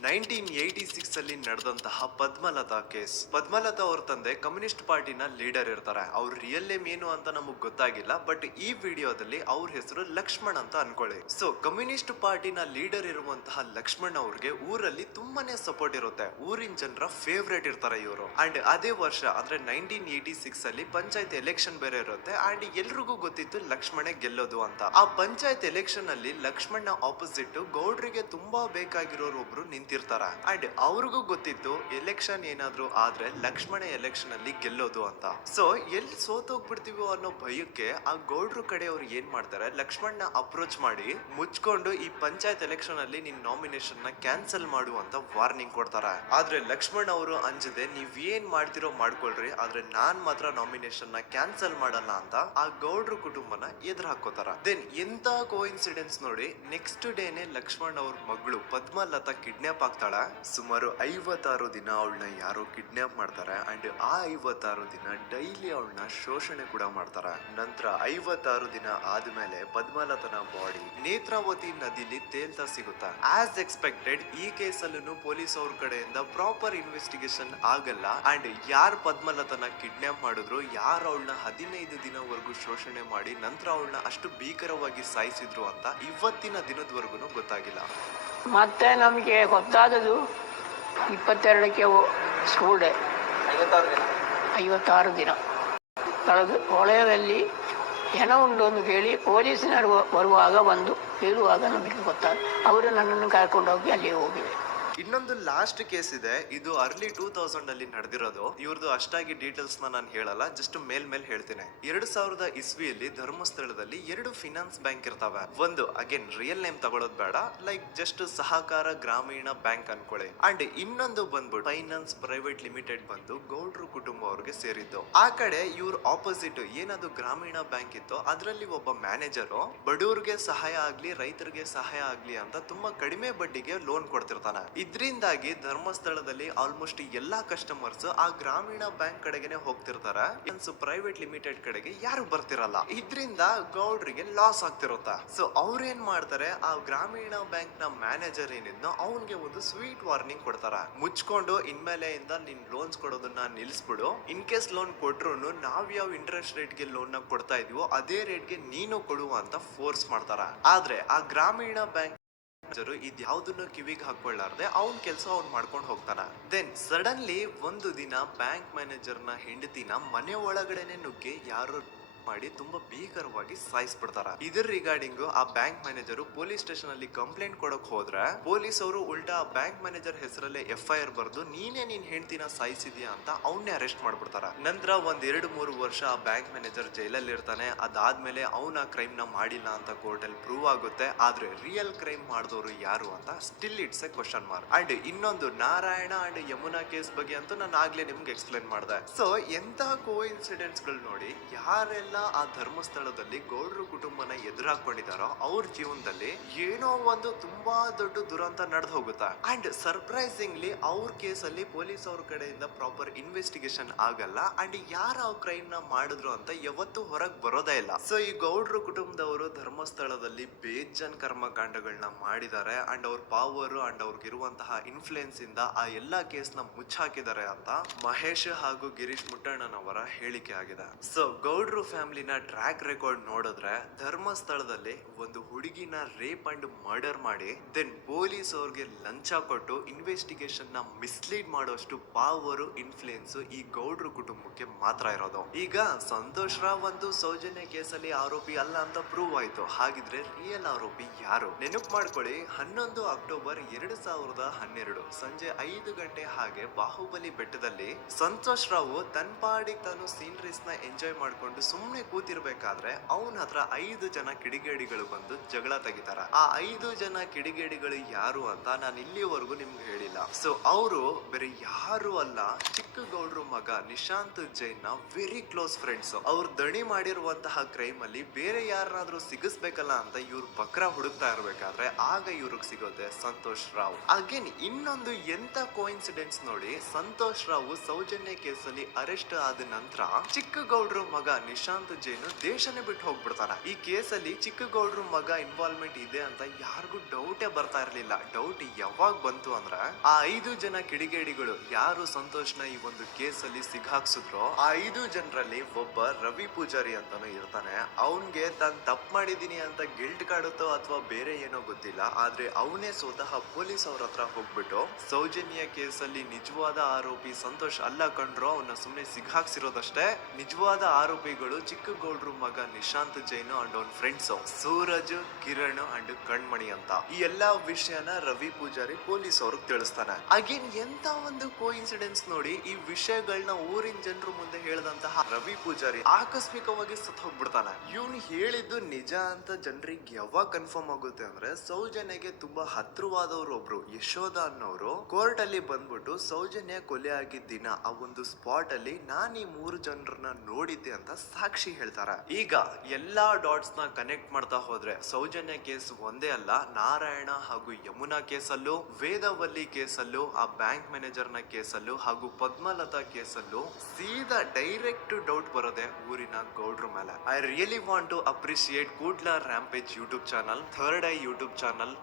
1986 ಅಲ್ಲಿ ನಡೆದಂತಹ ಪದ್ಮಲತಾ ಕೇಸ್. ಪದ್ಮಲತಾ ಅವ್ರ ತಂದೆ ಕಮ್ಯುನಿಸ್ಟ್ ಪಾರ್ಟಿನ ಲೀಡರ್ ಇರ್ತಾರೆ. ಅವ್ರ ರಿಯಲ್ ನೇಮ್ ಏನು ಅಂತ ನಮಗ್ ಗೊತ್ತಾಗಿಲ್ಲ, ಬಟ್ ಈ ವಿಡಿಯೋದಲ್ಲಿ ಅವ್ರ ಹೆಸರು ಲಕ್ಷ್ಮಣ್ ಅಂತ ಅನ್ಕೊಳ್ಳಿ. ಸೊ ಕಮ್ಯುನಿಸ್ಟ್ ಪಾರ್ಟಿನ ಲೀಡರ್ ಇರುವಂತಹ ಲಕ್ಷ್ಮಣ್ ಅವ್ರಿಗೆ ಊರಲ್ಲಿ ತುಂಬಾನೇ ಸಪೋರ್ಟ್ ಇರುತ್ತೆ. ಊರಿನ ಜನರ ಫೇವ್ರೇಟ್ ಇರ್ತಾರೆ ಇವರು. ಅಂಡ್ ಅದೇ ವರ್ಷ ಅಂದ್ರೆ 1986 ಅಲ್ಲಿ ಪಂಚಾಯತ್ ಎಲೆಕ್ಷನ್ ಬೇರೆ ಇರುತ್ತೆ. ಅಂಡ್ ಎಲ್ರಿಗೂ ಗೊತ್ತಿತ್ತು ಲಕ್ಷ್ಮಣೆ ಗೆಲ್ಲೋದು ಅಂತ. ಆ ಪಂಚಾಯತ್ ಎಲೆಕ್ಷನ್ ಅಲ್ಲಿ ಲಕ್ಷ್ಮಣ್ಣ ಆಪೋಸಿಟ್ ಗೌಡ್ರಿಗೆ ತುಂಬಾ ಬೇಕಾಗಿರೋರು ಒಬ್ರು ನಿಂತಿರ್ತಾರ. ಅಂಡ್ ಅವ್ರಿಗೂ ಗೊತ್ತಿತ್ತು ಎಲೆಕ್ಷನ್ ಏನಾದ್ರು ಆದ್ರೆ ಲಕ್ಷ್ಮಣ ಎಲೆಕ್ಷನ್ ಅಲ್ಲಿ ಗೆಲ್ಲೋದು ಅಂತ. ಸೊ ಎಲ್ಲಿ ಸೋತೋಗ್ಬಿಡ್ತೀವೋ ಅನ್ನೋ ಭಯಕ್ಕೆ ಆ ಗೌಡ್ರು ಕಡೆ ಅವ್ರು ಏನ್ ಮಾಡ್ತಾರೆ, ಲಕ್ಷ್ಮಣ್ಣ ಅಪ್ರೋಚ್ ಮಾಡಿ ಮುಚ್ಕೊಂಡು ಈ ಪಂಚಾಯತ್ ಎಲೆಕ್ಷನ್ ಅಲ್ಲಿ ನಿನ್ ನಾಮಿನೇಷನ್ ನ ಕ್ಯಾನ್ಸಲ್ ಮಾಡು ಅಂತ ವಾರ್ನಿಂಗ್ ಕೊಡ್ತಾರ. ಆದ್ರೆ ಲಕ್ಷ್ಮಣ್ ಅವರು ಅಂಜದೆ, ನೀವ್ ಏನ್ ಮಾಡ್ತಿರೋ ಮಾಡ್ಕೊಳ್ರಿ, ಆದ್ರೆ ನಾನ್ ಮಾತ್ರ ನಾಮಿನೇಷನ್ ನ ಕ್ಯಾನ್ಸಲ್ ಮಾಡಲ್ಲ ಅಂತ ಆ ಗೌಡ್ರು ಕುಟುಂಬನ ಎದುರು ಹಾಕೋತಾರ. ದೆನ್ ಎಂತ ಕೋಇನ್ಸಿಡೆನ್ಸ್ ನೋಡಿ, ನೆಕ್ಸ್ಟ್ ಡೇನೆ ಲಕ್ಷ್ಮಣ್ ಅವ್ರ ಮಗಳು ಪದ್ಮಲತಾ ಕಿಡ್ನಾಪ್ ಆಗ್ತಾಳ. ಸುಮಾರು 56 ದಿನ ಅವಳನ್ನ ಯಾರೋ ಕಿಡ್ನಾಪ್ ಮಾಡ್ತಾರೆ. ಅಂಡ್ ಆ 56 ದಿನ ಡೈಲಿ ಅವಳನ್ನ ಶೋಷಣೆ ಕೂಡ ಮಾಡ್ತಾರ. ನಂತರ 56 ದಿನ ಆದ್ಮೇಲೆ ಪದ್ಮಲತನ ಬಾಡಿ ನೇತ್ರಾವತಿ ನದಿಲಿ ತೇಲ್ತಾ ಸಿಗುತ್ತಾ. ಆಸ್ ಎಕ್ಸ್ಪೆಕ್ಟೆಡ್ ಈ ಕೇಸಲ್ಲೂ ಪೊಲೀಸ್ ಅವ್ರ ಕಡೆಯಿಂದ ಪ್ರಾಪರ್ ಇನ್ವೆಸ್ಟಿಗೇಷನ್ ಆಗಲ್ಲ. ಅಂಡ್ ಯಾರ್ ಪದ್ಮಲತನ ಕಿಡ್ನಾಪ್ ಮಾಡಿದ್ರು, ಯಾರು ಅವಳನ್ನ 15 ದಿನವರೆಗೂ ಶೋಷಣೆ ಮಾಡಿ ನಂತರ ಅವಳನ್ನ ಅಷ್ಟು ಭೀಕರವಾಗಿ ಸಾಯಿಸಿದ್ರು ಅಂತ ಇವತ್ತಿನ ದಿನದವರೆಗೂ ಗೊತ್ತಾಗಿಲ್ಲ. ಮತ್ತೆ ನಮಗೆ ಗೊತ್ತಾದದು 22ಕ್ಕೆ ಸ್ಕೂಲ್ ಡೇ, 56 ದಿನ ಕಳೆದು ಹೊಳೆಯಲ್ಲಿ ಹೆಣ ಉಂಟು ಅಂತ ಕೇಳಿ ಪೊಲೀಸಿನವರು ಬರುವಾಗ ಬಂದು ಹೇಳುವಾಗ ನಮಗೆ ಗೊತ್ತಾಗ ಅವರು ನನ್ನನ್ನು ಕರ್ಕೊಂಡು ಹೋಗಿ ಅಲ್ಲಿ ಹೋಗಿವೆ. ಇನ್ನೊಂದು ಲಾಸ್ಟ್ ಕೇಸ್ ಇದೆ, ಇದು ಅರ್ಲಿ 2000 ಅಲ್ಲಿ ನಡೆದಿರೋದು. ಇವ್ರದ್ದು ಅಷ್ಟಾಗಿ ಡೀಟೇಲ್ಸ್ ನಾನು ಹೇಳಲ್ಲ, ಜಸ್ಟ್ ಮೇಲ್ ಹೇಳ್ತೀನಿ. 2000 ಇಸ್ವಿಯಲ್ಲಿ ಧರ್ಮಸ್ಥಳದಲ್ಲಿ 2 ಫಿನಾನ್ಸ್ ಬ್ಯಾಂಕ್ ಇರ್ತಾವೆ. ಒಂದು ಅಗೇನ್ ರಿಯಲ್ ನೇಮ್ ತಗೊಳ್ಳೋದು ಬೇಡ, ಲೈಕ್ ಜಸ್ಟ್ ಸಹಕಾರ ಗ್ರಾಮೀಣ ಬ್ಯಾಂಕ್ ಅನ್ಕೊಳ್ಳಿ. ಅಂಡ್ ಇನ್ನೊಂದು ಬಂದ್ಬಿಟ್ಟು ಫೈನಾನ್ಸ್ ಪ್ರೈವೇಟ್ ಲಿಮಿಟೆಡ್ ಬಂದು ಗೌಡ್ರು ಕುಟುಂಬ ಅವ್ರಿಗೆ ಸೇರಿದ್ದು. ಆ ಕಡೆ ಇವ್ರ ಆಪೋಸಿಟ್ ಏನದು ಗ್ರಾಮೀಣ ಬ್ಯಾಂಕ್ ಇತ್ತು, ಅದರಲ್ಲಿ ಒಬ್ಬ ಮ್ಯಾನೇಜರು ಬಡವ್ರಿಗೆ ಸಹಾಯ ಆಗ್ಲಿ ರೈತರಿಗೆ ಸಹಾಯ ಆಗ್ಲಿ ಅಂತ ತುಂಬಾ ಕಡಿಮೆ ಬಡ್ಡಿಗೆ ಲೋನ್ ಕೊಡ್ತಿರ್ತಾನೆ. ಇದ್ರಿಂದಾಗಿ ಧರ್ಮಸ್ಥಳದಲ್ಲಿ ಆಲ್ಮೋಸ್ಟ್ ಎಲ್ಲಾ ಕಸ್ಟಮರ್ಸ್ ಆ ಗ್ರಾಮೀಣ ಬ್ಯಾಂಕ್ ಕಡೆಗೆನೆ ಹೋಗ್ತಿರ್ತಾರೆ, ಪ್ರೈವೇಟ್ ಲಿಮಿಟೆಡ್ ಕಡೆಗೆ ಯಾರು ಬರ್ತಿರಲ್ಲ. ಇದ್ರಿಂದ ಗೌಡ್ರಿಗೆ ಲಾಸ್ ಆಗ್ತಿರುತ್ತ. ಸೊ ಅವ್ರೇನ್ ಮಾಡ್ತಾರೆ, ಆ ಗ್ರಾಮೀಣ ಬ್ಯಾಂಕ್ ನ ಮ್ಯಾನೇಜರ್ ಏನಿದ್ನೋ ಅವನ್ಗೆ ಒಂದು ಸ್ವೀಟ್ ವಾರ್ನಿಂಗ್ ಕೊಡ್ತಾರ, ಮುಚ್ಕೊಂಡು ಇನ್ಮೇಲೆಯಿಂದ ನಿನ್ ಲೋನ್ಸ್ ಕೊಡೋದನ್ನ ನಿಲ್ಸ್ಬಿಡು. ಇನ್ ಕೇಸ್ ಲೋನ್ ಕೊಟ್ರು ನಾವ್ ಯಾವ ಇಂಟ್ರೆಸ್ಟ್ ರೇಟ್ ಗೆ ಲೋನ್ ನ ಕೊಡ್ತಾ ಇದೀವೋ ಅದೇ ರೇಟ್ ಗೆ ನೀನು ಕೊಡುವ ಅಂತ ಫೋರ್ಸ್ ಮಾಡ್ತಾರ. ಆದ್ರೆ ಆ ಗ್ರಾಮೀಣ ಬ್ಯಾಂಕ್ ಇದ್ಯಾವುದನ್ನು ಕಿವಿಗೆ ಹಾಕೊಳ್ಳಾರ್ದೆ ಅವನ್ ಕೆಲಸ ಅವ್ನ್ ಮಾಡ್ಕೊಂಡು ಹೋಗ್ತಾನ. ದೆನ್ ಸಡನ್ಲಿ ಒಂದು ದಿನ ಬ್ಯಾಂಕ್ ಮ್ಯಾನೇಜರ್ ನ ಹೆಂಡತಿನ ಮನೆ ಒಳಗಡೆನೆ ನುಗ್ಗಿ ಯಾರು ಮಾಡಿ ತುಂಬಾ ಭೀಕರವಾಗಿ ಸಾಯಿಸ್ಬಿಡ್ತಾರ. ಇದ್ರ ರಿಗಾರ್ಡಿಂಗ್ ಆ ಬ್ಯಾಂಕ್ ಮ್ಯಾನೇಜರ್ ಪೊಲೀಸ್ ಸ್ಟೇಷನ್ ಅಲ್ಲಿ ಕಂಪ್ಲೇಂಟ್ ಕೊಡಕ್ ಹೋದ್ರೆ ಪೊಲೀಸ್ ಅವರು ಉಲ್ಟಾ ಬ್ಯಾಂಕ್ ಮ್ಯಾನೇಜರ್ ಹೆಸರಲ್ಲೇ FIR ಬರ್ದು ನೀನೇ ನಿನ್ ಹೆಂಡತಿನ ಸಾಯಿಸಿದ್ಯಾ ಅಂತ ಅವನ್ನೇ ಅರೆಸ್ಟ್ ಮಾಡ್ಬಿಡ್ತಾರ. ನಂತರ ಒಂದ್ 2-3 ವರ್ಷ ಆ ಬ್ಯಾಂಕ್ ಮ್ಯಾನೇಜರ್ ಜೈಲಲ್ಲಿ ಇರ್ತಾನೆ. ಅದಾದ್ಮೇಲೆ ಅವನ ಕ್ರೈಮ್ ನ ಮಾಡಿಲ್ಲ ಅಂತ ಕೋರ್ಟ್ ಅಲ್ಲಿ ಪ್ರೂವ್ ಆಗುತ್ತೆ. ಆದ್ರೆ ರಿಯಲ್ ಕ್ರೈಮ್ ಮಾಡಿದವರು ಯಾರು ಅಂತ still it's A question mark. And ಇನ್ನೊಂದು ನಾರಾಯಣ ಅಂಡ್ ಯಮುನಾ ಕೇಸ್ ಬಗ್ಗೆ ಅಂತೂ ನಾನು ಆಗ್ಲೇ ನಿಮ್ಗೆ ಎಕ್ಸ್ಪ್ಲೇನ್ ಮಾಡಿದೆ. ಸೊ ಎಂತ ಕೋಇನ್ಸಿಡೆಂಟ್ಸ್ ಗಳು ನೋಡಿ, ಯಾರೆಲ್ಲ ಆ ಧರ್ಮಸ್ಥಳದಲ್ಲಿ ಗೌಡ್ರು ಕುಟುಂಬನ ಎದುರಾಕೊಂಡಿದಾರೋ ಅವ್ರ ಜೀವನದಲ್ಲಿ ಏನೋ ಒಂದು ತುಂಬಾ ದೊಡ್ಡ ದುರಂತ ನಡೆದು ಹೋಗುತ್ತಾ. ಅಂಡ್ ಸರ್ಪ್ರೈಸಿಂಗ್ಲಿ ಅವ್ರ ಕೇಸಲ್ಲಿ ಪೊಲೀಸ್ ಅವ್ರ ಕಡೆಯಿಂದ ಪ್ರಾಪರ್ ಇನ್ವೆಸ್ಟಿಗೇಷನ್ ಆಗಲ್ಲ. ಅಂಡ್ ಯಾರ ಕ್ರೈಮ್ ನ ಮಾಡಿದ್ರು ಅಂತ ಯಾವತ್ತೂ ಹೊರಗ್ ಬರೋದೇ ಇಲ್ಲ. ಸೊ ಈ ಗೌಡ್ರು ಕುಟುಂಬದವರು ಧರ್ಮಸ್ಥಳದಲ್ಲಿ ಬೇಜನ್ ಕರ್ಮಕಾಂಡಗಳನ್ನ ಮಾಡಿದ್ದಾರೆ. ಅಂಡ್ ಅವ್ರ ಪವರ್ ಅಂಡ್ ಅವ್ರಿಗಿರುವಂತಹ ಇನ್ಫ್ಲೂಯೆನ್ಸ್ ಇಂದ ಆ ಎಲ್ಲಾ ಕೇಸ್ ನ ಮುಚ್ಚಾಕಿದ್ದಾರೆ ಅಂತ ಮಹೇಶ್ ಹಾಗೂ ಗಿರೀಶ್ ಮುಟ್ಟಣ್ಣನವರ ಹೇಳಿಕೆ ಆಗಿದೆ. ಸೊ ಗೌಡ್ರು ಫ್ಯಾಮಿಲಿನ ಟ್ರ್ಯಾಕ್ ರೆಕಾರ್ಡ್ ನೋಡಿದ್ರೆ ಧರ್ಮಸ್ಥಳದಲ್ಲಿ ಒಂದು ಹುಡುಗಿನ ರೇಪ್ ಅಂಡ್ ಮರ್ಡರ್ ಮಾಡಿ ದೆನ್ ಪೊಲೀಸ್ ಅವ್ರಿಗೆ ಲಂಚ ಕೊಟ್ಟು ಇನ್ವೆಸ್ಟಿಗೇಷನ್ ನ ಮಿಸ್ಲೀಡ್ ಮಾಡೋಷ್ಟು ಪವರ್ ಇನ್ಫ್ಲೂಯೆನ್ಸ್ ಈ ಗೌಡ್ರು ಕುಟುಂಬಕ್ಕೆ ಮಾತ್ರ ಇರೋದು. ಈಗ ಸಂತೋಷ್ ರಾವ್ ಒಂದು ಸೌಜನ್ಯ ಕೇಸಲ್ಲಿ ಆರೋಪಿ ಅಲ್ಲ ಅಂತ ಪ್ರೂವ್ ಆಯ್ತು. ಹಾಗಿದ್ರೆ ರಿಯಲ್ ಆರೋಪಿ ಯಾರು? ನೆನಪು ಮಾಡ್ಕೊಳ್ಳಿ, 11 ಅಕ್ಟೋಬರ್ 2012 ಸಂಜೆ 5 ಗಂಟೆ ಹಾಗೆ ಬಾಹುಬಲಿ ಬೆಟ್ಟದಲ್ಲಿ ಸಂತೋಷ್ ರಾವ್ ತನ್ನ ಪಾಡಿಗೆ ತಾನು ಸೀನರೀಸ್ ನ ಎಂಜಾಯ್ ಮಾಡ್ಕೊಂಡು ಸುಮ್ನೆ ಕೂತಿರ್ಬೇಕಾದ್ರೆ ಅವನ ಹತ್ರ 5 ಜನ ಕಿಡಿಗೇಡಿಗಳು ಬಂದು ಜಗಳ ತೆಗಿತಾರ. ಆ 5 ಜನ ಕಿಡಿಗೇಡಿಗಳು ಯಾರು ಅಂತ ನಾನು ಇಲ್ಲಿವರೆಗೂ ನಿಮ್ಗೆ ಹೇಳಿಲ್ಲ. ಸೊ ಅವರು ಬೇರೆ ಯಾರು ಅಲ್ಲ, ಚಿಕ್ಕ ಗೌಡ್ರು ಮಗ ನಿಶಾಂತ್ ಜೈನ್ ನ ವೆರಿ ಕ್ಲೋಸ್ ಫ್ರೆಂಡ್ಸ್. ಅವ್ರು ದಣಿ ಮಾಡಿರುವಂತಹ ಕ್ರೈಮ್ ಅಲ್ಲಿ ಬೇರೆ ಯಾರನ್ನಾದ್ರೂ ಸಿಗಿಸ್ಬೇಕಲ್ಲ ಅಂತ ಇವ್ರು ಬಕ್ರ ಹುಡುಕ್ತಾ ಇರ್ಬೇಕಾದ್ರೆ ಆಗ ಇವ್ರಿಗೆ ಸಿಗೋದೆ ಸಂತೋಷ್ ರಾವ್. ಅಗೇನ್ ಇನ್ನೊಂದು ಎಂತ ಕೋಇನ್ಸಿಡೆನ್ಸ್ ನೋಡಿ, ಸಂತೋಷ್ ರಾವ್ ಸೌಜನ್ಯ ಕೇಸಲ್ಲಿ ಅರೆಸ್ಟ್ ಆದ ನಂತರ ಚಿಕ್ಕ ಗೌಡ್ರು ಮಗ ನಿಶಾಂತ್ ಜೈನ್ ದೇಶನೇ ಬಿಟ್ಟು ಹೋಗ್ಬಿಡ್ತಾನ. ಈ ಕೇಸಲ್ಲಿ ಚಿಕ್ಕ ಗೌಡ್ರು ಮಗ ಇನ್ವಾಲ್ವ್ಮೆಂಟ್ ಇದೆ ಅಂತ ಯಾರಿಗೂ ಡೌಟೇ ಬರ್ತಾ ಇರ್ಲಿಲ್ಲ. ಡೌಟ್ ಯಾವಾಗ ಬಂತು ಅಂದ್ರೆ ಆ 5 ಜನ ಕಿಡಿಗೇಡಿಗಳು ಯಾರು ಸಂತೋಷ್ನ ಈ ಒಂದು ಕೇಸಲ್ಲಿ ಸಿಗಾಕ್ಸಿದ್ರು ಆ 5 ಜನರಲ್ಲಿ ಒಬ್ಬ ರವಿ ಪೂಜಾರಿ ಅಂತಾನು ಇರ್ತಾನೆ. ಅವನ್ಗೆ ತಾನು ತಪ್ಪು ಮಾಡಿದೀನಿ ಅಂತ ಗಿಲ್ಟ್ ಕಾಡುತ್ತೋ ಅಥವಾ ಬೇರೆ ಏನೋ ಗೊತ್ತಿಲ್ಲ, ಆದ್ರೆ ಅವನೇ ಸ್ವತಃ ಪೊಲೀಸ್ ಅವ್ರ ಹತ್ರ ಹೋಗ್ಬಿಟ್ಟು ಸೌಜನ್ಯ ಕೇಸಲ್ಲಿ ನಿಜವಾದ ಆರೋಪಿ ಸಂತೋಷ್ ಅಲ್ಲ ಕಂಡ್ರು, ಅವನ್ನ ಸುಮ್ನೆ ಸಿಗಾಕ್ಸಿರೋದಷ್ಟೇ, ನಿಜವಾದ ಆರೋಪಿಗಳು ಚಿಕ್ಕ ಗೌಡ್ರು ಮಗ ನಿಶಾಂತ್ ಜೈನ್ ಅಂಡ್ ಅವನ್ ಫ್ರೆಂಡ್ಸ್ ಸೂರಜ್, ಕಿರಣ್ ಅಂಡ್ ಕಣ್ಮಣಿ ಅಂತ. ಈ ಎಲ್ಲಾ ವಿಷಯನ ರವಿ ಪೂಜಾರಿ ಪೊಲೀಸ್ ಅವ್ರಿಗೆ ತಿಳಿಸ್ತಾನೆ. ಅಗೇನ್ ಎಂತ ಒಂದು ಕೋಇನ್ಸಿಡೆನ್ಸ್ ನೋಡಿ, ಈ ವಿಷಯಗಳನ್ನ ಊರಿನ ಜನರು ಮುಂದೆ ಹೇಳಿದಂತಹ ರವಿ ಪೂಜಾರಿ ಆಕಸ್ಮಿಕವಾಗಿ ಸತ್ ಹೋಗ್ಬಿಡ್ತಾನೆ. ಇವನು ಹೇಳಿದ್ದು ನಿಜ ಅಂತ ಜನರಿಗೆ ಯಾವಾಗ ಕನ್ಫರ್ಮ್ ಆಗುತ್ತೆ ಅಂದ್ರೆ ಸೌಜನ್ಯಗೆ ತುಂಬಾ ಹತ್ರವಾದವ್ರು ಒಬ್ರು ಯಶೋಧ ಅನ್ನೋರು ಕೋರ್ಟ್ ಅಲ್ಲಿ ಬಂದ್ಬಿಟ್ಟು ಸೌಜನ್ಯ ಕೊಲೆ ಆಗಿದ್ದ ದಿನ ಆ ಒಂದು ಸ್ಪಾಟ್ ಅಲ್ಲಿ ನಾನ್ ಈ 3 ಜನರನ್ನ ನೋಡಿದ್ದೆ ಅಂತ ಸಾಕ್ಷಿ ಹೇಳ್ತಾರೆ. ಈಗ ಎಲ್ಲಾ ಡಾಟ್ಸ್ ನ ಕನೆಕ್ಟ್ ಮಾಡ್ತಾ ಹೋದ್ರೆ ಸೌಜನ್ಯ ಕೇಸ್ ಒಂದೇ ಅಲ್ಲ, ನಾರಾಯಣ ಹಾಗೂ ಯಮುನಾ ಕೇಸಲ್ಲೂ, ವೇದವಲ್ಲಿ ಕೇಸಲ್ಲೂ, ಆ ಬ್ಯಾಂಕ್ ಮ್ಯಾನೇಜರ್ ನ ಕೇಸಲ್ಲೂ ಹಾಗೂ ಪದ್ಮಲತಾ ಕೇಸಲ್ಲೂ ಸೀದಾ ಡೈರೆಕ್ಟ್ ಡೌಟ್ ಬರೋದೆ ಊರಿನ ಗೌಡ್ರ ಮೇಲೆ. I really want to appreciate Kudla rampage YouTube channel, third eye YouTube channel,